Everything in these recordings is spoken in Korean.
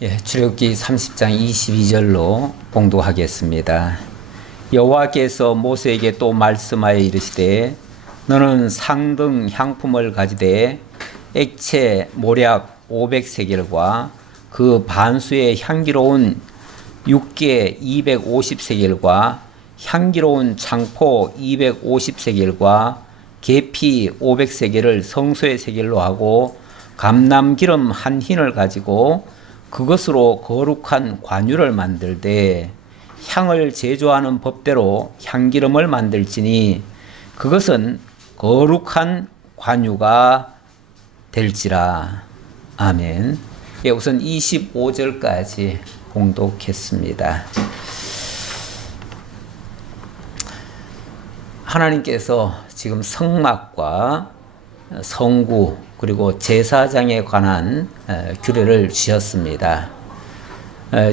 출애굽기 30장 22절로 봉독하겠습니다. 여호와께서 모세에게 또 말씀하여 이르시되 너는 상등 향품을 가지되 액체 모략 500세겔과 그 반수의 향기로운 육개 250세겔과 향기로운 창포 250세겔과 계피 500세겔을 성소의 세겔로 하고 감람기름 한 흰을 가지고 그것으로 거룩한 관유를 만들되 향을 제조하는 법대로 향기름을 만들지니 그것은 거룩한 관유가 될지라. 아멘. 우선 25절까지 봉독했습니다. 하나님께서 지금 성막과 성구 그리고 제사장에 관한 규례를 주셨습니다.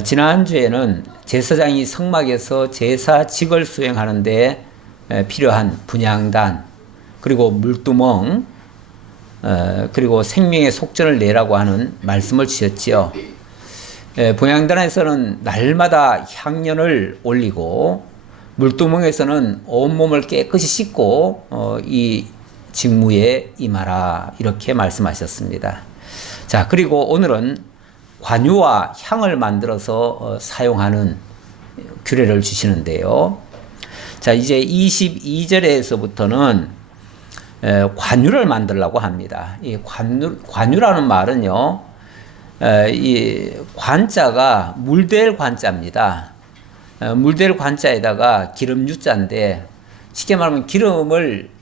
지난주에는 제사장이 성막에서 제사직을 수행하는데 필요한 분향단 그리고 물두멍 그리고 생명의 속전을 내라고 하는 말씀을 주셨지요. 분향단에서는 날마다 향년을 올리고 물두멍에서는 온몸을 깨끗이 씻고 이 직무에 임하라 이렇게 말씀하셨습니다. 자, 그리고 오늘은 관유와 향을 만들어서 사용하는 규례를 주시는데요. 자, 이제 22절에서부터는 관유를 만들라고 합니다. 이 관유라는 말은요, 이 관자가 물될 관자입니다. 물될 관자에다가 기름 유자인데 쉽게 말하면 기름을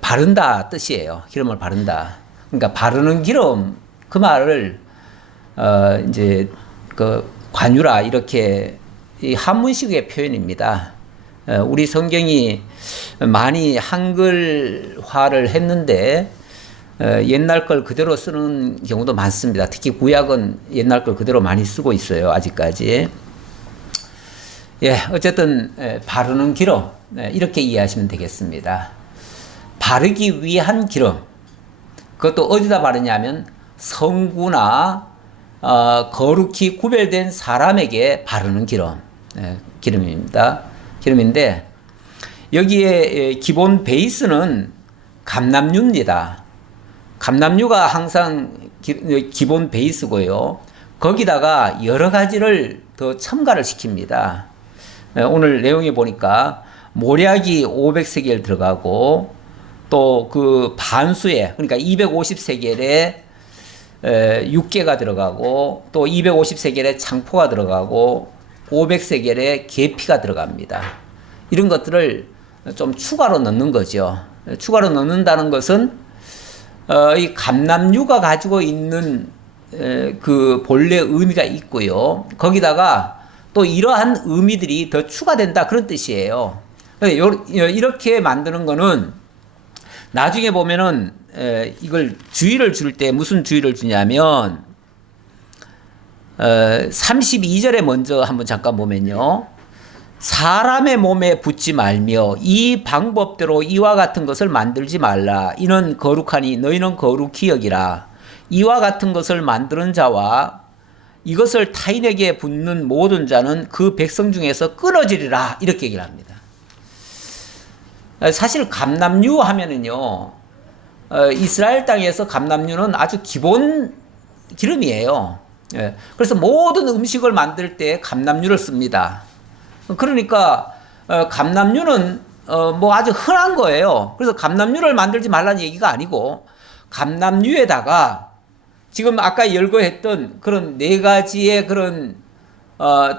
바른다 뜻이에요. 기름을 바른다. 그러니까 바르는 기름 그 말을 이제 그 관유라 이렇게 이 한문식의 표현입니다. 우리 성경이 많이 한글화를 했는데 옛날 걸 그대로 쓰는 경우도 많습니다. 특히 구약은 옛날 걸 그대로 많이 쓰고 있어요. 아직까지. 어쨌든 바르는 기름 이렇게 이해하시면 되겠습니다. 바르기 위한 기름, 그것도 어디다 바르냐면 성구나 거룩히 구별된 사람에게 바르는 기름입니다. 기름인데 여기에 기본 베이스는 감람유입니다. 감람유가 항상 기본 베이스고요. 거기다가 여러 가지를 더 첨가를 시킵니다. 오늘 내용에 보니까 모략이 500세겔 들어가고 또 그 반수에 그러니까 250세겔에 6개가 들어가고 또 250세겔에 창포가 들어가고 500세겔에 계피가 들어갑니다. 이런 것들을 좀 추가로 넣는 거죠. 추가로 넣는다는 것은 이 감람유가 가지고 있는 그 본래 의미가 있고요. 거기다가 또 이러한 의미들이 더 추가된다 그런 뜻이에요. 이렇게 만드는 거는 나중에 보면은 이걸 주의를 줄 때 무슨 주의를 주냐면 32절에 먼저 한번 잠깐 보면요. 사람의 몸에 붙지 말며 이 방법대로 이와 같은 것을 만들지 말라. 이는 거룩하니 너희는 거룩히 여기라. 이와 같은 것을 만드는 자와 이것을 타인에게 붙는 모든 자는 그 백성 중에서 끊어지리라. 이렇게 얘기를 합니다. 사실 감람유 하면은요, 이스라엘 땅에서 감람유는 아주 기본 기름이에요. 그래서 모든 음식을 만들 때 감람유를 씁니다. 그러니까 감람유는 뭐 아주 흔한 거예요. 그래서 감람유를 만들지 말라는 얘기가 아니고 감람유에다가 지금 아까 열거했던 그런 네 가지의 그런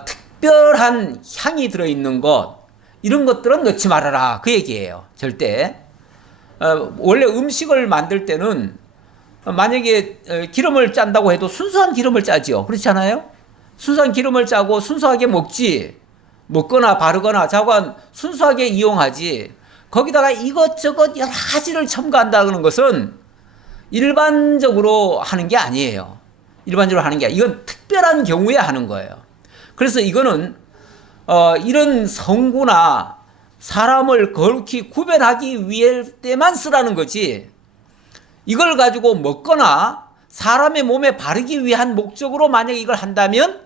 특별한 향이 들어있는 것 이런 것들은 넣지 말아라 그 얘기예요. 절대. 원래 음식을 만들 때는 만약에 기름을 짠다고 해도 순수한 기름을 짜지요. 그렇지 않아요? 순수한 기름을 짜고 순수하게 먹거나 바르거나 자관 순수하게 이용하지. 거기다가 이것저것 여러 가지를 첨가한다는 것은 일반적으로 하는 게 아니에요. 일반적으로 하는 게 아니에요. 이건 특별한 경우에 하는 거예요. 그래서 이거는 이런 성구나 사람을 거룩히 구별하기 위할 때만 쓰라는 거지. 이걸 가지고 먹거나 사람의 몸에 바르기 위한 목적으로 만약에 이걸 한다면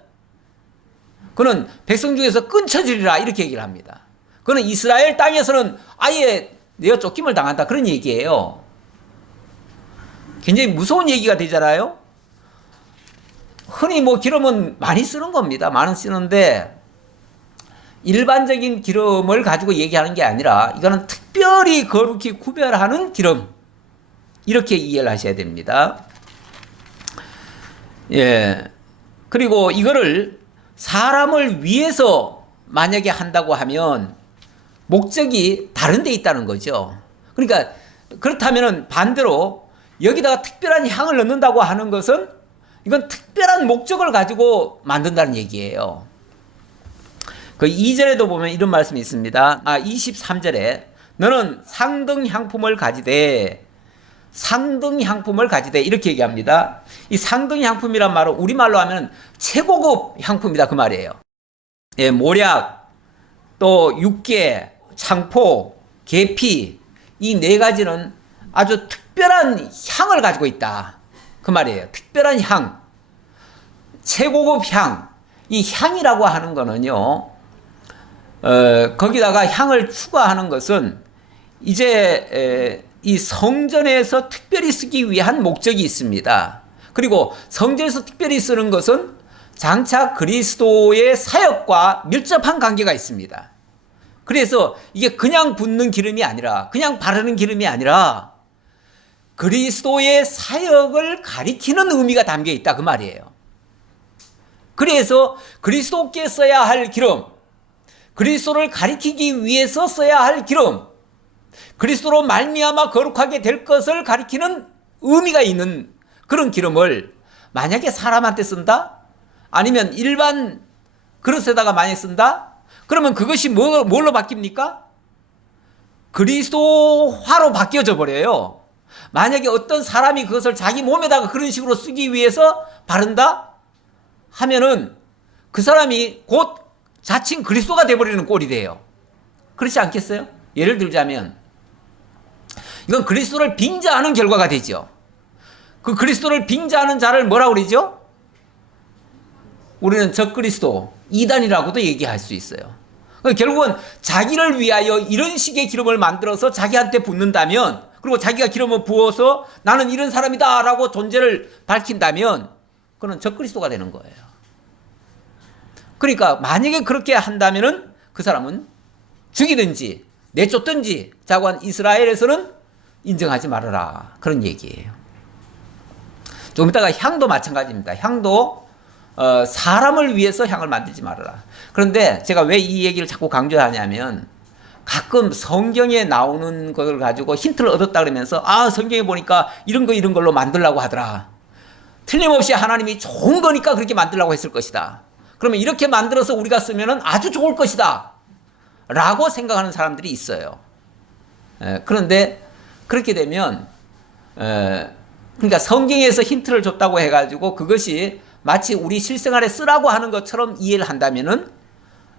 그는 백성 중에서 끊쳐지리라 이렇게 얘기를 합니다. 그는 이스라엘 땅에서는 아예 내가 쫓김을 당한다 그런 얘기예요. 굉장히 무서운 얘기가 되잖아요. 흔히 뭐 기름은 많이 쓰는 겁니다. 많이 쓰는데 일반적인 기름을 가지고 얘기하는 게 아니라 이거는 특별히 거룩히 구별하는 기름 이렇게 이해를 하셔야 됩니다. 예. 그리고 이거를 사람을 위해서 만약에 한다고 하면 목적이 다른 데 있다는 거죠. 그러니까 그렇다면 반대로 여기다가 특별한 향을 넣는다고 하는 것은 이건 특별한 목적을 가지고 만든다는 얘기예요. 그 2절에도 보면 이런 말씀이 있습니다. 23절에 너는 상등 향품을 가지되 이렇게 얘기합니다. 이 상등 향품이란 말은 우리말로 하면 최고급 향품이다 그 말이에요. 예, 모략, 또 육계, 창포, 계피 이 네 가지는 아주 특별한 향을 가지고 있다 그 말이에요. 특별한 향, 최고급 향. 이 향이라고 하는 거는요, 거기다가 향을 추가하는 것은 이제 이 성전에서 특별히 쓰기 위한 목적이 있습니다. 그리고 성전에서 특별히 쓰는 것은 장차 그리스도의 사역과 밀접한 관계가 있습니다. 그래서 이게 그냥 붓는 기름이 아니라, 그냥 바르는 기름이 아니라 그리스도의 사역을 가리키는 의미가 담겨 있다 그 말이에요. 그래서 그리스도께 써야 할 기름, 그리스도를 가리키기 위해서 써야 할 기름, 그리스도로 말미암아 거룩하게 될 것을 가리키는 의미가 있는 그런 기름을 만약에 사람한테 쓴다? 아니면 일반 그릇에다가 많이 쓴다? 그러면 그것이 뭘로 바뀝니까? 그리스도화로 바뀌어져 버려요. 만약에 어떤 사람이 그것을 자기 몸에다가 그런 식으로 쓰기 위해서 바른다? 하면은 그 사람이 곧 자칭 그리스도가 돼버리는 꼴이 돼요. 그렇지 않겠어요? 예를 들자면 이건 그리스도를 빙자하는 결과가 되죠. 그 그리스도를 빙자하는 자를 뭐라고 그러죠? 우리는 적그리스도, 이단이라고도 얘기할 수 있어요. 결국은 자기를 위하여 이런 식의 기름을 만들어서 자기한테 붓는다면, 그리고 자기가 기름을 부어서 나는 이런 사람이다 라고 존재를 밝힌다면 그건 적그리스도가 되는 거예요. 그러니까 만약에 그렇게 한다면은 그 사람은 죽이든지 내쫓든지 자고한 이스라엘에서는 인정하지 말아라 그런 얘기예요. 조금 이따가 향도 마찬가지입니다. 향도 사람을 위해서 향을 만들지 말아라. 그런데 제가 왜 이 얘기를 자꾸 강조하냐면 가끔 성경에 나오는 것을 가지고 힌트를 얻었다 그러면서 성경에 보니까 이런 걸로 만들라고 하더라. 틀림없이 하나님이 좋은 거니까 그렇게 만들라고 했을 것이다. 그러면 이렇게 만들어서 우리가 쓰면 아주 좋을 것이다 라고 생각하는 사람들이 있어요. 그런데 그렇게 되면 그러니까 성경에서 힌트를 줬다고 해가지고 그것이 마치 우리 실생활에 쓰라고 하는 것처럼 이해를 한다면은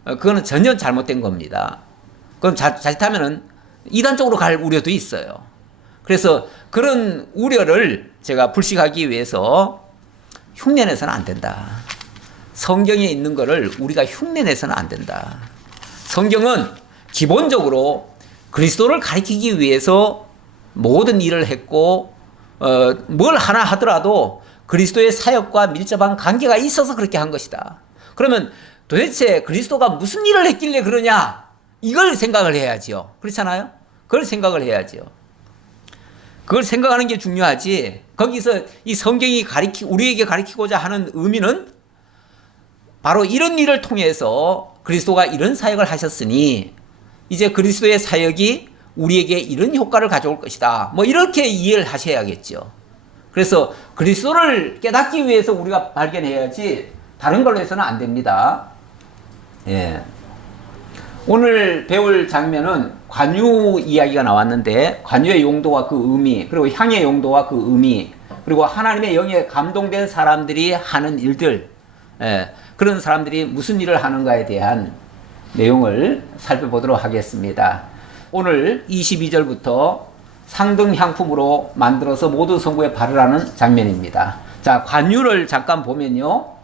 그거는 전혀 잘못된 겁니다. 그건 자칫하면은 이단적으로 갈 우려도 있어요. 그래서 그런 우려를 제가 불식하기 위해서 흉내내서는 안 된다. 성경에 있는 거를 우리가 흉내내서는 안 된다. 성경은 기본적으로 그리스도를 가리키기 위해서 모든 일을 했고 뭘 하나 하더라도 그리스도의 사역과 밀접한 관계가 있어서 그렇게 한 것이다. 그러면 도대체 그리스도가 무슨 일을 했길래 그러냐? 이걸 생각을 해야지요. 그렇잖아요? 그걸 생각을 해야지요. 그걸 생각하는 게 중요하지. 거기서 이 성경이 우리에게 가리키고자 하는 의미는 바로 이런 일을 통해서 그리스도가 이런 사역을 하셨으니 이제 그리스도의 사역이 우리에게 이런 효과를 가져올 것이다. 뭐 이렇게 이해를 하셔야겠죠. 그래서 그리스도를 깨닫기 위해서 우리가 발견해야지 다른 걸로 해서는 안 됩니다. 예. 오늘 배울 장면은 관유 이야기가 나왔는데 관유의 용도와 그 의미, 그리고 향의 용도와 그 의미, 그리고 하나님의 영에 감동된 사람들이 하는 일들, 그런 사람들이 무슨 일을 하는가에 대한 내용을 살펴보도록 하겠습니다. 오늘 22절부터 상등 향품으로 만들어서 모든 성구에 바르라는 장면입니다. 자, 관유를 잠깐 보면요.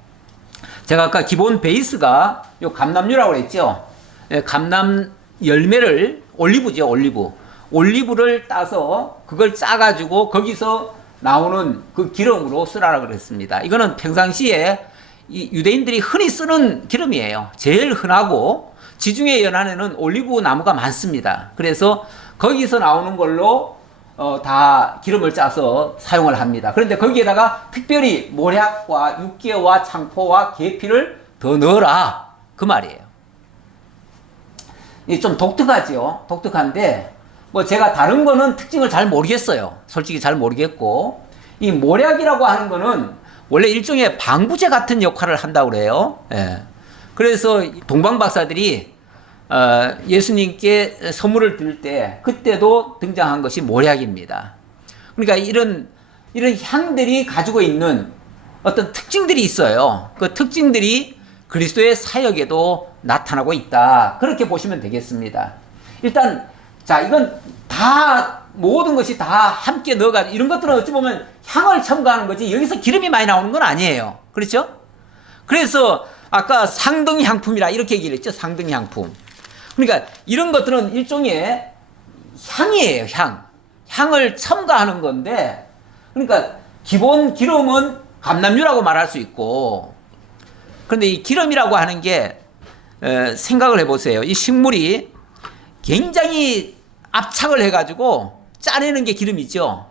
제가 아까 기본 베이스가 요 감람유라고 그랬죠. 예, 감람 열매를 올리브죠, 올리브. 올리브를 따서 그걸 짜가지고 거기서 나오는 그 기름으로 쓰라고 그랬습니다. 이거는 평상시에 이 유대인들이 흔히 쓰는 기름이에요. 제일 흔하고 지중해 연안에는 올리브 나무가 많습니다. 그래서 거기서 나오는 걸로 다 기름을 짜서 사용을 합니다. 그런데 거기에다가 특별히 모략과 육개와 창포와 계피를 더 넣어라 그 말이에요. 이게 좀 독특하죠. 독특한데 뭐 제가 다른 거는 특징을 잘 모르겠어요. 솔직히 잘 모르겠고, 이 모략이라고 하는 거는 원래 일종의 방부제 같은 역할을 한다고 그래요. 예. 그래서 동방 박사들이 예수님께 선물을 드릴 때 그때도 등장한 것이 모략입니다. 그러니까 이런 향들이 가지고 있는 어떤 특징들이 있어요. 그 특징들이 그리스도의 사역에도 나타나고 있다. 그렇게 보시면 되겠습니다. 일단 자, 이건 다 모든 것이 다 함께 넣어가지고 이런 것들은 어찌 보면 향을 첨가하는 거지 여기서 기름이 많이 나오는 건 아니에요. 그렇죠? 그래서 아까 상등향품이라 이렇게 얘기를 했죠. 상등향품. 그러니까 이런 것들은 일종의 향이에요. 향을 첨가하는 건데, 그러니까 기본 기름은 감람유라고 말할 수 있고, 그런데 이 기름이라고 하는 게 생각을 해보세요. 이 식물이 굉장히 압착을 해가지고 짜내는 게 기름이죠.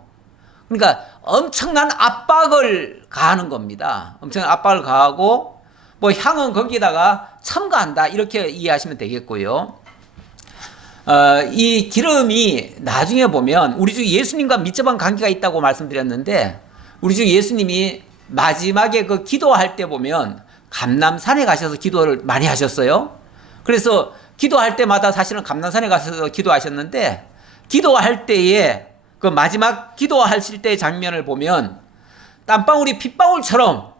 그러니까 엄청난 압박을 가하는 겁니다. 엄청난 압박을 가하고 뭐 향은 거기에다가 첨가한다 이렇게 이해하시면 되겠고요. 이 기름이 나중에 보면 우리 주 예수님과 밀접한 관계가 있다고 말씀드렸는데, 우리 주 예수님이 마지막에 그 기도할 때 보면 감람산에 가셔서 기도를 많이 하셨어요. 그래서 기도할 때마다 사실은 감람산에 가셔서 기도하셨는데, 기도할 때에 그 마지막 기도하실 때의 장면을 보면 땀방울이 핏방울처럼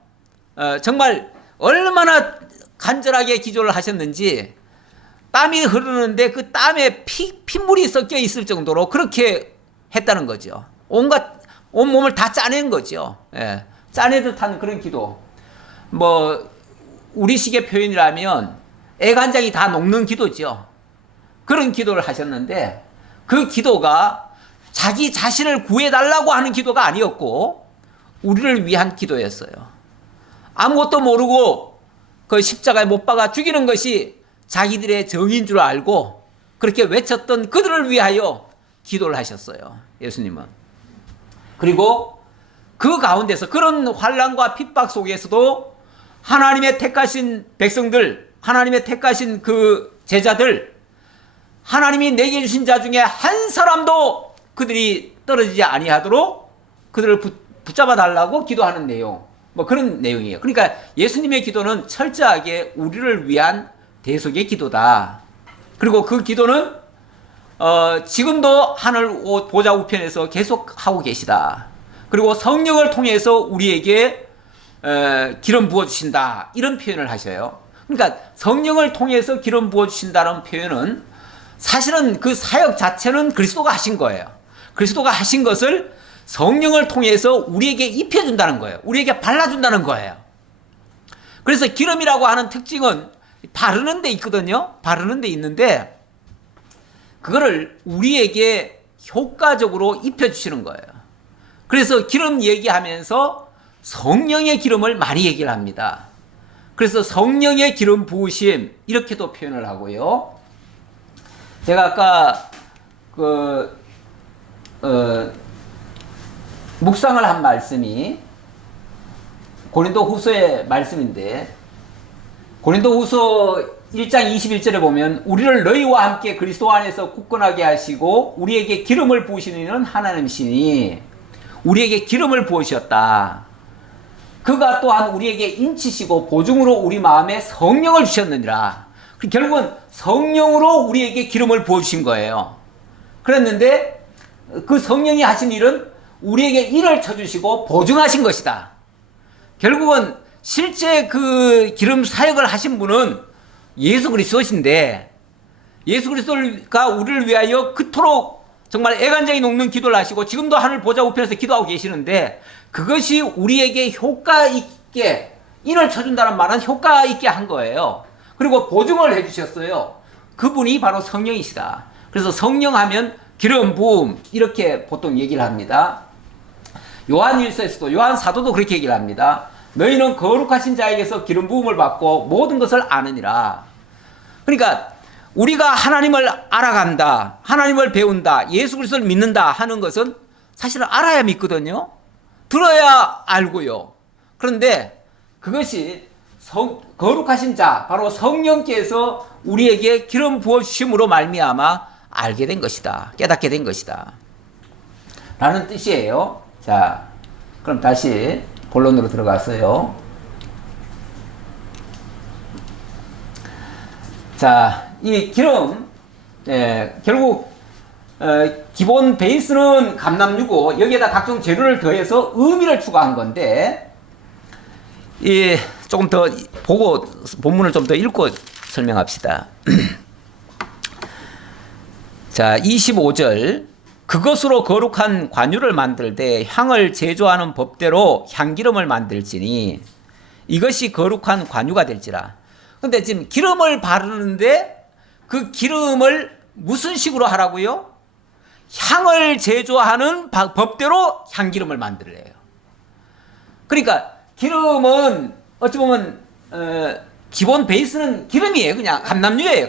정말 얼마나 간절하게 기도를 하셨는지 땀이 흐르는데 그 땀에 핏물이 섞여 있을 정도로 그렇게 했다는 거죠. 온 몸을 다 짜낸 거죠. 예, 짜내듯 한 그런 기도. 뭐 우리식의 표현이라면 애간장이 다 녹는 기도죠. 그런 기도를 하셨는데 그 기도가 자기 자신을 구해달라고 하는 기도가 아니었고 우리를 위한 기도였어요. 아무것도 모르고 그 십자가에 못 박아 죽이는 것이 자기들의 정인 줄 알고 그렇게 외쳤던 그들을 위하여 기도를 하셨어요. 예수님은. 그리고 그 가운데서 그런 환난과 핍박 속에서도 하나님의 택하신 백성들, 하나님의 택하신 그 제자들, 하나님이 내게 주신 자 중에 한 사람도 그들이 떨어지지 아니하도록 그들을 붙잡아 달라고 기도하는 내용, 뭐 그런 내용이에요. 그러니까 예수님의 기도는 철저하게 우리를 위한 대속의 기도다. 그리고 그 기도는 지금도 하늘 보좌 우편에서 계속 하고 계시다. 그리고 성령을 통해서 우리에게 기름 부어주신다. 이런 표현을 하셔요. 그러니까 성령을 통해서 기름 부어주신다는 표현은 사실은 그 사역 자체는 그리스도가 하신 거예요. 그리스도가 하신 것을 성령을 통해서 우리에게 입혀준다는 거예요. 우리에게 발라준다는 거예요. 그래서 기름이라고 하는 특징은 바르는 데 있거든요. 바르는 데 있는데 그거를 우리에게 효과적으로 입혀주시는 거예요. 그래서 기름 얘기하면서 성령의 기름을 많이 얘기를 합니다. 그래서 성령의 기름 부으심 이렇게도 표현을 하고요. 제가 아까 묵상을 한 말씀이 고린도후서의 말씀인데, 고린도후서 1장 21절에 보면 우리를 너희와 함께 그리스도 안에서 굳건하게 하시고 우리에게 기름을 부으시는 이는 하나님이시니 우리에게 기름을 부으셨다. 그가 또한 우리에게 인치시고 보증으로 우리 마음에 성령을 주셨느니라. 결국은 성령으로 우리에게 기름을 부어주신 거예요. 그랬는데 그 성령이 하신 일은 우리에게 일을 쳐주시고 보증하신 것이다. 결국은 실제 그 기름 사역을 하신 분은 예수 그리스도신데 예수 그리스도가 우리를 위하여 그토록 정말 애간장이 녹는 기도를 하시고 지금도 하늘 보좌 우편에서 기도하고 계시는데 그것이 우리에게 효과 있게 인을 쳐준다는 말은 효과 있게 한 거예요. 그리고 보증을 해주셨어요. 그분이 바로 성령이시다. 그래서 성령하면 기름 부음 이렇게 보통 얘기를 합니다. 요한일서에서도 요한 사도도 그렇게 얘기를 합니다. 너희는 거룩하신 자에게서 기름 부음을 받고 모든 것을 아느니라. 그러니까 우리가 하나님을 알아간다, 하나님을 배운다, 예수 그리스도를 믿는다 하는 것은 사실은 알아야 믿거든요. 들어야 알고요. 그런데 그것이 거룩하신 자, 바로 성령께서 우리에게 기름 부어주심으로 말미암아 알게 된 것이다, 깨닫게 된 것이다 라는 뜻이에요. 자, 그럼 다시 본론으로 들어갔어요. 자, 이 기름, 결국 기본 베이스는 감람유고 여기에다 각종 재료를 더해서 의미를 추가한 건데, 조금 더 보고 본문을 좀 더 읽고 설명합시다. 자, 25절. 그것으로 거룩한 관유를 만들되 향을 제조하는 법대로 향기름을 만들지니 이것이 거룩한 관유가 될지라. 근데 지금 기름을 바르는데 그 기름을 무슨 식으로 하라고요? 향을 제조하는 법대로 향기름을 만들래요. 그러니까 기름은 어찌 보면 기본 베이스는 기름이에요. 그냥 감람유예요.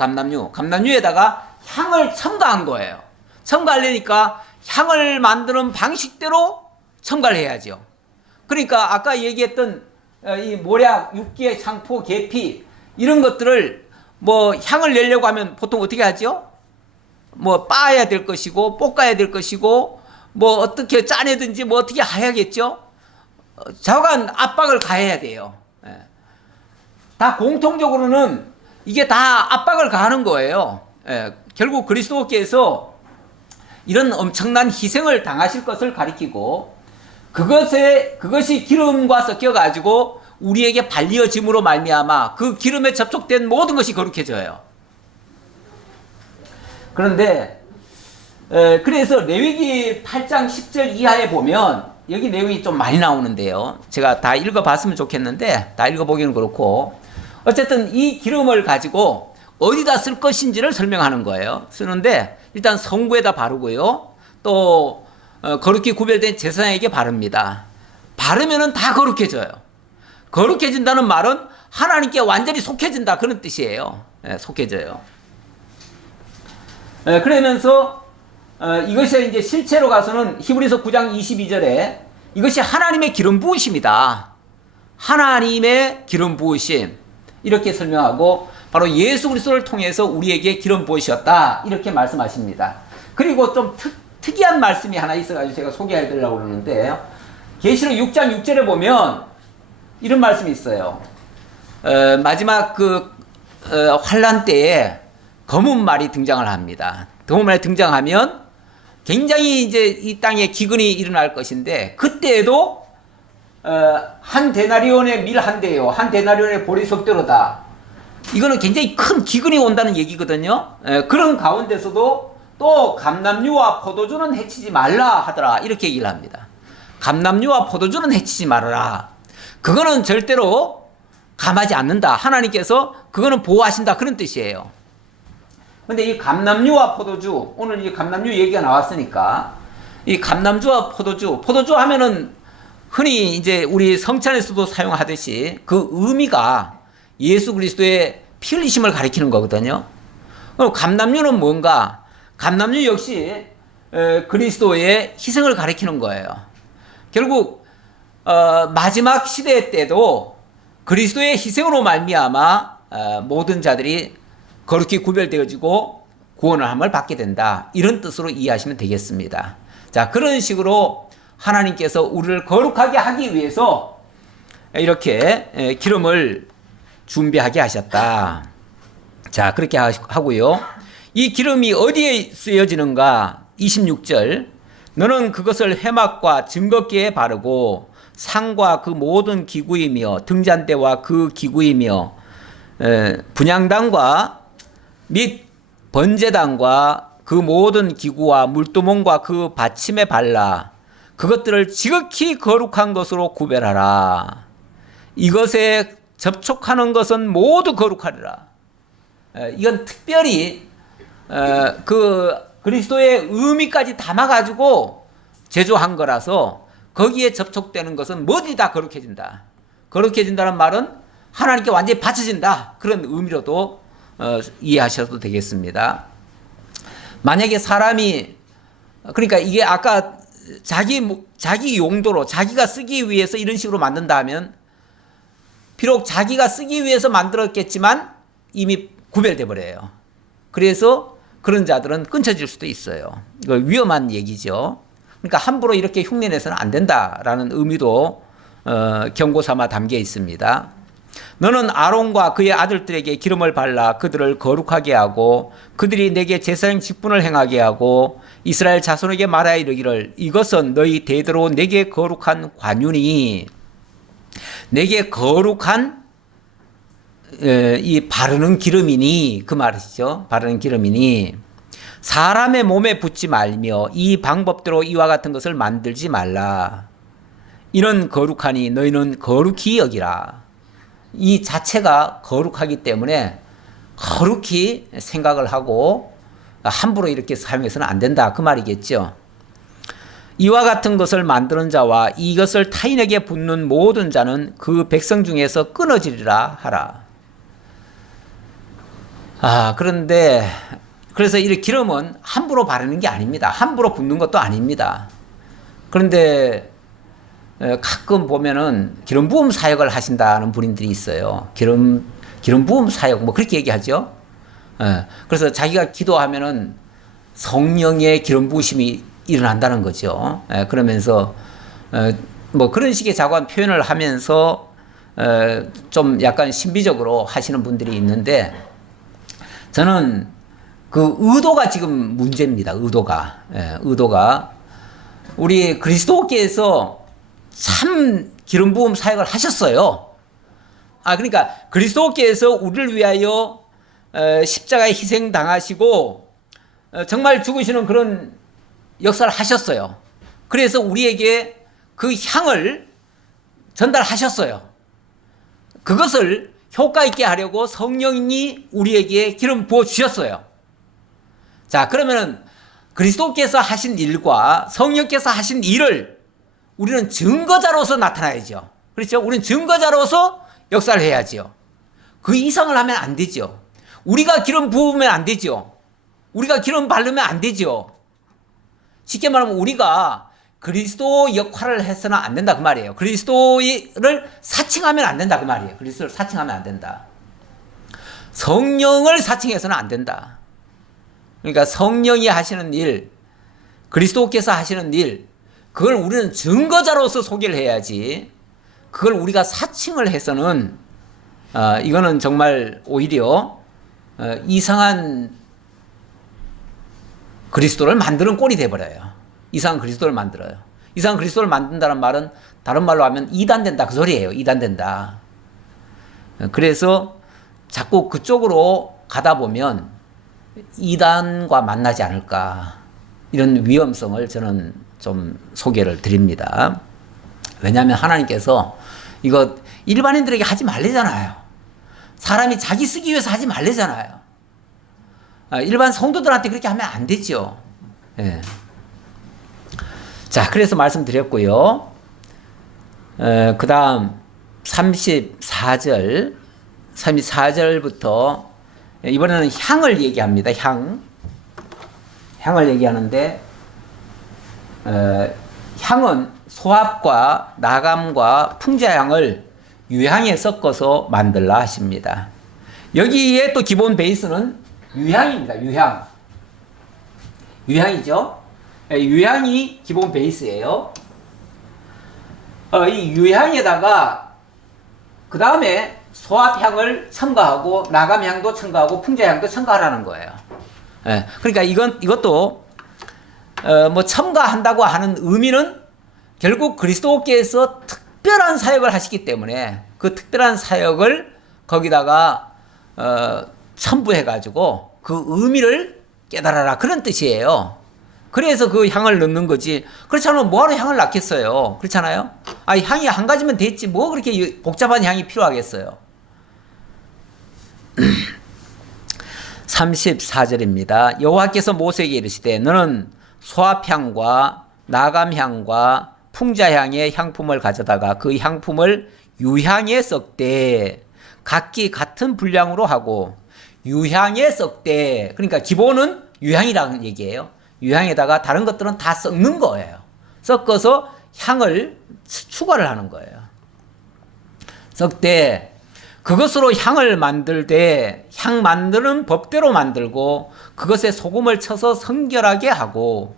감람유에다가 향을 첨가한 거예요. 첨가하려니까 향을 만드는 방식대로 첨가를 해야죠. 그러니까 아까 얘기했던 이 모략, 육계, 창포, 계피 이런 것들을 뭐 향을 내려고 하면 보통 어떻게 하죠? 뭐 빻아야 될 것이고 볶아야 될 것이고 뭐 어떻게 짜내든지 뭐 어떻게 해야겠죠? 자관 압박을 가해야 돼요. 다 공통적으로는 이게 다 압박을 가하는 거예요. 결국 그리스도께서 이런 엄청난 희생을 당하실 것을 가리키고 그것이 기름과 섞여가지고 우리에게 발리어짐으로 말미암아 그 기름에 접촉된 모든 것이 거룩해져요. 그런데 그래서 레위기 8장 10절 이하에 보면 여기 내용이 좀 많이 나오는데요. 제가 다 읽어봤으면 좋겠는데 다 읽어보기는 그렇고 어쨌든 이 기름을 가지고 어디다 쓸 것인지를 설명하는 거예요. 쓰는데 일단 성구에다 바르고요. 또 거룩히 구별된 제사장에게 바릅니다. 바르면은 다 거룩해져요. 거룩해진다는 말은 하나님께 완전히 속해진다 그런 뜻이에요. 속해져요. 그러면서 이것이 이제 실체로 가서는 히브리서 9장 22절에 이것이 하나님의 기름 부으심이다. 하나님의 기름 부으심 이렇게 설명하고 바로 예수 그리스도를 통해서 우리에게 기름 부으셨다 이렇게 말씀하십니다. 그리고 좀 특이한 말씀이 하나 있어가지고 제가 소개해드리려고 그러는데 계시록 6장 6절에 보면 이런 말씀이 있어요. 마지막 환란 때에 검은 말이 등장을 합니다. 검은 말이 등장하면 굉장히 이제 이 땅에 기근이 일어날 것인데 그때에도 한 데나리온의 밀 한 대요. 한 데나리온의 보리 석대로다. 이거는 굉장히 큰 기근이 온다는 얘기거든요. 그런 가운데서도 또 감람유와 포도주는 해치지 말라 하더라. 이렇게 얘기를 합니다. 감람유와 포도주는 해치지 말아라. 그거는 절대로 감하지 않는다. 하나님께서 그거는 보호하신다. 그런 뜻이에요. 근데 이 감람유와 포도주, 오늘 이 감람유 얘기가 나왔으니까 이 감람주와 포도주 하면은 흔히 이제 우리 성찬에서도 사용하듯이 그 의미가 예수 그리스도의 피 흘리심을 가리키는 거거든요. 그럼 감람유는 뭔가? 감람유 역시 그리스도의 희생을 가리키는 거예요. 결국 마지막 시대 때도 그리스도의 희생으로 말미암아 모든 자들이 거룩히 구별되어지고 구원을 함을 받게 된다. 이런 뜻으로 이해하시면 되겠습니다. 자, 그런 식으로 하나님께서 우리를 거룩하게 하기 위해서 이렇게 기름을 준비하게 하셨다. 자, 그렇게 하고요. 이 기름이 어디에 쓰여지는가? 26절. 너는 그것을 회막과 증거기에 바르고 상과 그 모든 기구이며 등잔대와 그 기구이며 분향단과 및 번제단과 그 모든 기구와 물두멍과 그 받침에 발라 그것들을 지극히 거룩한 것으로 구별하라. 이것에 접촉하는 것은 모두 거룩하리라. 이건 특별히 그 그리스도의 의미까지 담아가지고 제조한 거라서 거기에 접촉되는 것은 뭐든지 다 거룩해진다. 거룩해진다는 말은 하나님께 완전히 바쳐진다. 그런 의미로도 이해하셔도 되겠습니다. 만약에 사람이 그러니까 이게 아까 자기 용도로 자기가 쓰기 위해서 이런 식으로 만든다 하면 비록 자기가 쓰기 위해서 만들었겠지만 이미 구별돼 버려요. 그래서 그런 자들은 끊쳐질 수도 있어요. 이거 위험한 얘기죠. 그러니까 함부로 이렇게 흉내내서는 안 된다라는 의미도 경고 삼아 담겨 있습니다. 너는 아론과 그의 아들들에게 기름을 발라 그들을 거룩하게 하고 그들이 내게 제사장 직분을 행하게 하고 이스라엘 자손에게 말하여 이르기를 이것은 너희 대대로 내게 거룩한 관윤이 내게 거룩한 이 바르는 기름이니 그 말이죠. 바르는 기름이니 사람의 몸에 붓지 말며 이 방법대로 이와 같은 것을 만들지 말라. 이는 거룩하니 너희는 거룩히 여기라. 이 자체가 거룩하기 때문에 거룩히 생각을 하고 함부로 이렇게 사용해서는 안 된다. 그 말이겠죠. 이와 같은 것을 만드는 자와 이것을 타인에게 붓는 모든 자는 그 백성 중에서 끊어지리라 하라. 그런데 그래서 이 기름은 함부로 바르는 게 아닙니다. 함부로 붓는 것도 아닙니다. 그런데 가끔 보면은 기름 부음 사역을 하신다는 분들이 있어요. 기름 부음 사역 뭐 그렇게 얘기하죠. 그래서 자기가 기도하면은 성령의 기름 부으심이 일어난다는 거죠. 그러면서 뭐 그런 식의 자고한 표현을 하면서 좀 약간 신비적으로 하시는 분들이 있는데 저는 그 의도가 지금 문제입니다. 의도가 우리 그리스도께서 참 기름 부음 사역을 하셨어요. 그러니까 그리스도께서 우리를 위하여 십자가에 희생 당하시고 정말 죽으시는 그런 역사를 하셨어요. 그래서 우리에게 그 향을 전달하셨어요. 그것을 효과 있게 하려고 성령이 우리에게 기름 부어 주셨어요. 자, 그러면은 그리스도께서 하신 일과 성령께서 하신 일을 우리는 증거자로서 나타나야죠. 그렇죠? 우리는 증거자로서 역사를 해야죠. 그 이상을 하면 안 되죠. 우리가 기름 부으면 안 되죠. 우리가 기름 바르면 안 되죠. 쉽게 말하면 우리가 그리스도 역할을 해서는 안 된다 그 말이에요. 그리스도를 사칭하면 안 된다 그 말이에요. 그리스도를 사칭하면 안 된다. 성령을 사칭해서는 안 된다. 그러니까 성령이 하시는 일, 그리스도께서 하시는 일, 그걸 우리는 증거자로서 소개를 해야지. 그걸 우리가 사칭을 해서는 이거는 정말 오히려 이상한 그리스도를 만드는 꼴이 돼버려요. 이상한 그리스도를 만들어요. 이상한 그리스도를 만든다는 말은 다른 말로 하면 이단된다 그 소리예요. 이단된다. 그래서 자꾸 그쪽으로 가다 보면 이단과 만나지 않을까 이런 위험성을 저는 좀 소개를 드립니다. 왜냐하면 하나님께서 이거 일반인들에게 하지 말래잖아요. 사람이 자기 쓰기 위해서 하지 말래잖아요. 일반 성도들한테 그렇게 하면 안 되죠. 예. 자, 그래서 말씀드렸고요. 그 다음 34절부터 이번에는 향을 얘기합니다. 향을 얘기하는데 향은 소합과 나감과 풍자향을 유향에 섞어서 만들라 하십니다. 여기에 또 기본 베이스는 유향입니다. 유향이죠. 유향이 기본 베이스예요. 이 유향에다가 그 다음에 소합향을 첨가하고 나감향도 첨가하고 풍자향도 첨가하라는 거예요. 그러니까 이것도 뭐 첨가한다고 하는 의미는 결국 그리스도께서 특별한 사역을 하시기 때문에 그 특별한 사역을 거기다가 첨부해 가지고 그 의미를 깨달아라. 그런 뜻이에요. 그래서 그 향을 넣는 거지. 그렇지 않으면 뭐하러 향을 낳겠어요. 그렇잖아요. 아니, 향이 한 가지면 됐지. 뭐 그렇게 복잡한 향이 필요하겠어요. 34절입니다. 여호와께서 모세에게 이르시되 너는 소합향과 나감향과 풍자향의 향품을 가져다가 그 향품을 유향에 썩되 각기 같은 분량으로 하고 유향에 썩되, 그러니까 기본은 유향이라는 얘기예요. 유향에다가 다른 것들은 다 섞는 거예요. 섞어서 향을 추가를 하는 거예요. 썩되 그것으로 향을 만들되 향 만드는 법대로 만들고 그것에 소금을 쳐서 성결하게 하고,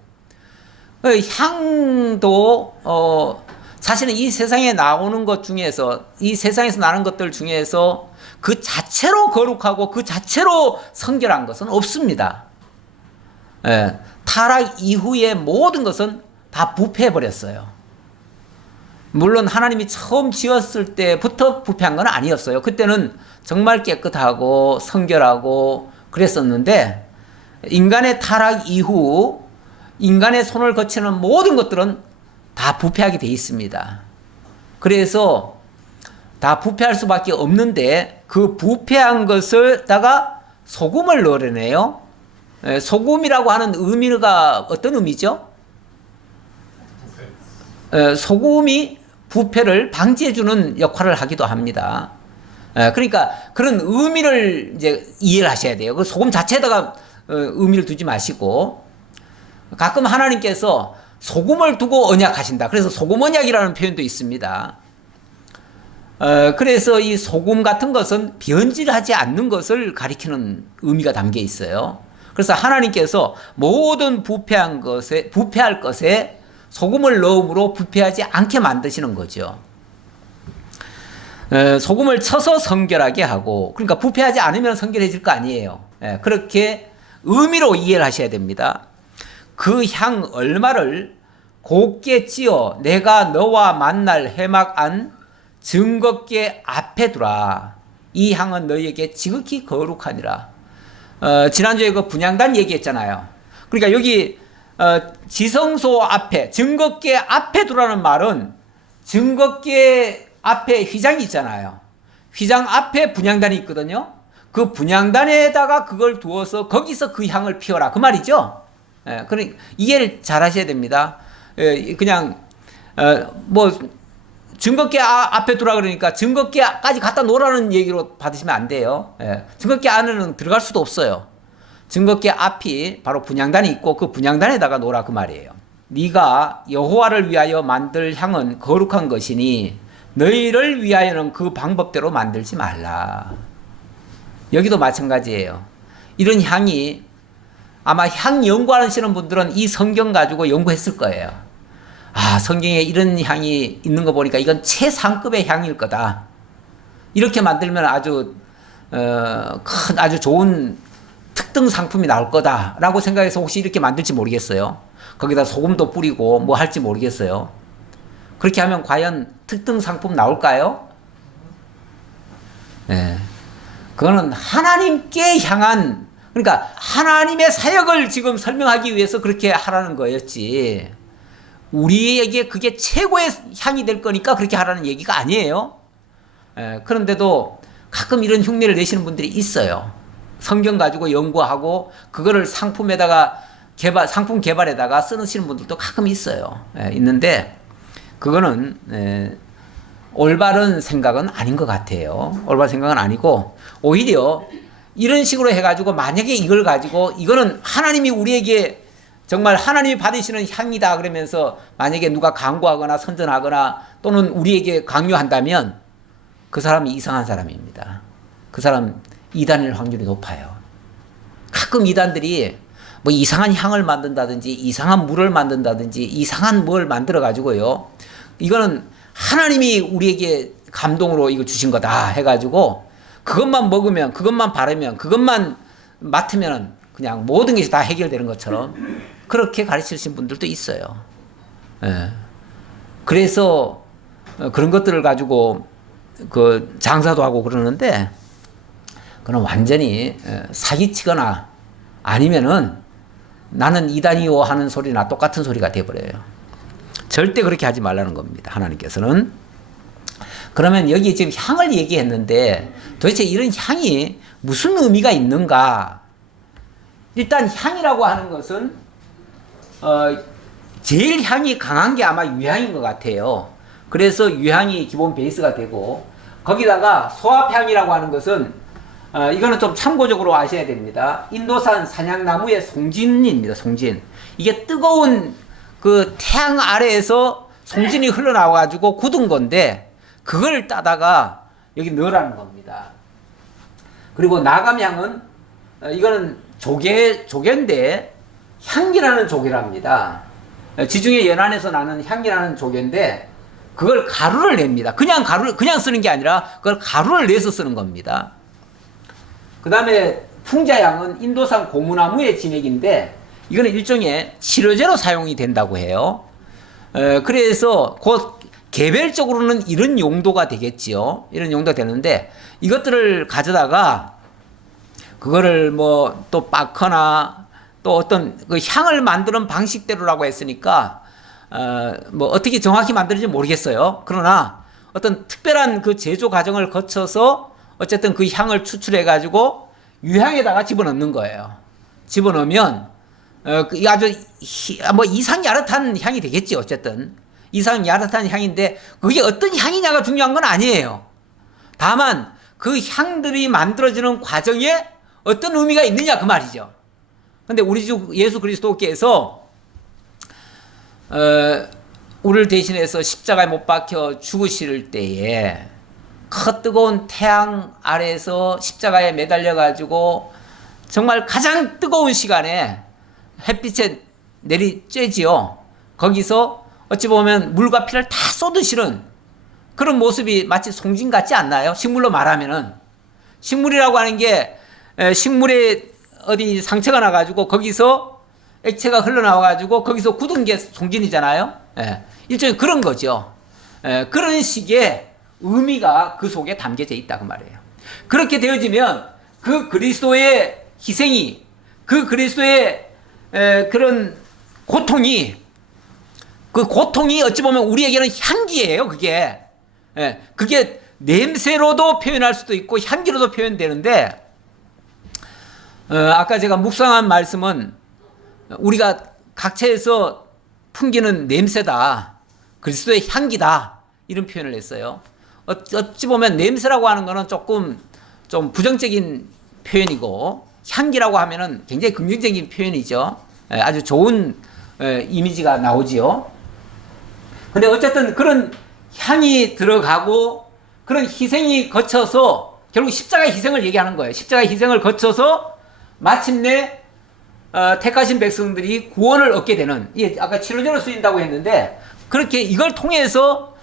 향도 사실은 이 세상에 나오는 것 중에서, 이 세상에서 나는 것들 중에서 그 자체로 거룩하고 그 자체로 성결한 것은 없습니다. 예, 타락 이후의 모든 것은 다 부패해버렸어요. 물론 하나님이 처음 지었을 때부터 부패한 건 아니었어요. 그때는 정말 깨끗하고 성결하고 그랬었는데, 인간의 타락 이후 인간의 손을 거치는 모든 것들은 다 부패하게 돼 있습니다. 그래서 다 부패할 수밖에 없는데 그 부패한 것을다가 소금을 넣으려네요. 소금이라고 하는 의미가 어떤 의미죠? 소금이 부패를 방지해주는 역할을 하기도 합니다. 그러니까 그런 의미를 이제 이해를 하셔야 돼요. 그 소금 자체에다가 의미를 두지 마시고, 가끔 하나님께서 소금을 두고 언약하신다. 그래서 소금 언약이라는 표현도 있습니다. 그래서 이 소금 같은 것은 변질하지 않는 것을 가리키는 의미가 담겨 있어요. 그래서 하나님께서 모든 부패할 것에 소금을 넣음으로 부패하지 않게 만드시는 거죠. 소금을 쳐서 성결하게 하고, 그러니까 부패하지 않으면 성결해질 거 아니에요. 그렇게 의미로 이해를 하셔야 됩니다. 그 향 얼마를 곱게 찌어 내가 너와 만날 해막 안 증거궤 앞에 두라. 이 향은 너희에게 지극히 거룩하니라. 지난주에 그 분향단 얘기했잖아요. 그러니까 여기 지성소 앞에, 증거궤 앞에 두라는 말은 증거궤 앞에 휘장이 있잖아요. 휘장 앞에 분향단이 있거든요. 그 분향단에다가 그걸 두어서 거기서 그 향을 피워라. 그 말이죠. 그러니까 이해를 잘 하셔야 됩니다. 그냥 뭐 증거궤 앞에 두라 그러니까 증거궤까지 갖다 놓으라는 얘기로 받으시면 안 돼요. 증거궤 안에는 들어갈 수도 없어요. 증거궤 앞이 바로 분향단이 있고 그 분향단에다가 놓으라 그 말이에요. 네가 여호와를 위하여 만들 향은 거룩한 것이니 너희를 위하여는 그 방법대로 만들지 말라. 여기도 마찬가지예요. 이런 향이 아마 향 연구하시는 분들은 이 성경 가지고 연구했을 거예요. 아, 성경에 이런 향이 있는 거 보니까 이건 최상급의 향일 거다. 이렇게 만들면 아주 아주 좋은 특등 상품이 나올 거다라고 생각해서 혹시 이렇게 만들지 모르겠어요. 거기다 소금도 뿌리고 뭐 할지 모르겠어요. 그렇게 하면 과연 특등 상품 나올까요? 네. 그거는 하나님께 향한, 그러니까 하나님의 사역을 지금 설명하기 위해서 그렇게 하라는 거였지, 우리에게 그게 최고의 향이 될 거니까 그렇게 하라는 얘기가 아니에요. 그런데도 가끔 이런 흉내를 내시는 분들이 있어요. 성경 가지고 연구하고 그거를 상품에다가 상품 개발에다가 쓰시는 분들도 가끔 있어요. 있는데 그거는 올바른 생각은 아닌 것 같아요. 올바른 생각은 아니고, 오히려 이런 식으로 해가지고 만약에 이걸 가지고 이거는 하나님이 우리에게 정말 하나님이 받으시는 향이다 그러면서 만약에 누가 광고하거나 선전하거나 또는 우리에게 강요한다면 그 사람이 이상한 사람입니다. 그 사람 이단일 확률이 높아요. 가끔 이단들이 뭐 이상한 향을 만든다든지 이상한 물을 만든다든지 이상한 뭘 만들어 가지고요, 이거는 하나님이 우리에게 감동으로 이거 주신 거다 해가지고 그것만 먹으면, 그것만 바르면, 그것만 맡으면 그냥 모든 것이 다 해결되는 것처럼 그렇게 가르치신 분들도 있어요. 그래서 그런 것들을 가지고 그 장사도 하고 그러는데, 그건 완전히 사기치거나 아니면은 나는 이단이요 하는 소리나 똑같은 소리가 돼버려요. 절대 그렇게 하지 말라는 겁니다. 하나님께서는. 그러면 여기 지금 향을 얘기했는데 도대체 이런 향이 무슨 의미가 있는가? 일단 향이라고 하는 것은 제일 향이 강한 게 아마 유향인 것 같아요. 그래서 유향이 기본 베이스가 되고, 거기다가 소합향이라고 하는 것은 이거는 좀 참고적으로 아셔야 됩니다. 인도산 산양나무의 송진입니다. 송진. 이게 뜨거운 그 태양 아래에서 송진이 흘러나와가지고 굳은 건데, 그걸 따다가 여기 넣으라는 겁니다. 그리고 나감향은 이거는 조개인데 향기라는 조개랍니다. 지중해 연안에서 나는 향기라는 조개인데 그걸 가루를 냅니다. 그냥 쓰는 게 아니라 그걸 가루를 내서 쓰는 겁니다. 그 다음에 풍자향은 인도산 고무나무의 진액인데 이거는 일종의 치료제로 사용이 된다고 해요. 그래서 곧 개별적으로는 이런 용도가 되겠지요. 이런 용도가 되는데 이것들을 가져다가 그거를 뭐 또 빻거나 또 어떤 그 향을 만드는 방식대로라고 했으니까 뭐 어떻게 정확히 만드는지 모르겠어요. 그러나 어떤 특별한 그 제조 과정을 거쳐서 어쨌든 그 향을 추출해 가지고 유향에다가 집어넣는 거예요. 집어넣으면 아주 뭐 이상야릇한 향이 되겠지. 어쨌든 이상야릇한 향인데 그게 어떤 향이냐가 중요한 건 아니에요. 다만 그 향들이 만들어지는 과정에 어떤 의미가 있느냐 그 말이죠. 근데 우리 주 예수 그리스도께서 우리를 대신해서 십자가에 못 박혀 죽으실 때에 그 뜨거운 태양 아래에서 십자가에 매달려 가지고 정말 가장 뜨거운 시간에 햇빛에 내리쬐지요. 거기서 어찌 보면 물과 피를 다 쏟으시는 그런 모습이 마치 송진 같지 않나요? 식물로 말하면은 식물이라고 하는 게 식물에 어디 상처가 나가지고 거기서 액체가 흘러나와가지고 거기서 굳은 게 송진이잖아요. 일종의 그런 거죠. 그런 식의 의미가 그 속에 담겨져 있다 그 말이에요. 그렇게 되어지면 그 그리스도의 희생이, 그 그리스도의 그런 고통이, 그 고통이 어찌 보면 우리에게는 향기예요. 그게 냄새로도 표현할 수도 있고 향기로도 표현되는데, 아까 제가 묵상한 말씀은 우리가 각처에서 풍기는 냄새다, 그리스도의 향기다, 이런 표현을 했어요. 어찌 보면 냄새라고 하는 거는 조금 좀 부정적인 표현이고 향기라고 하면은 굉장히 긍정적인 표현이죠. 아주 좋은 이미지가 나오지요. 근데 어쨌든 그런 향이 들어가고 그런 희생이 거쳐서 결국 십자가의 희생을 얘기하는 거예요. 십자가의 희생을 거쳐서 마침내 택하신 백성들이 구원을 얻게 되는, 이게 아까 치료제로 쓰인다고 했는데 그렇게 이걸 통해서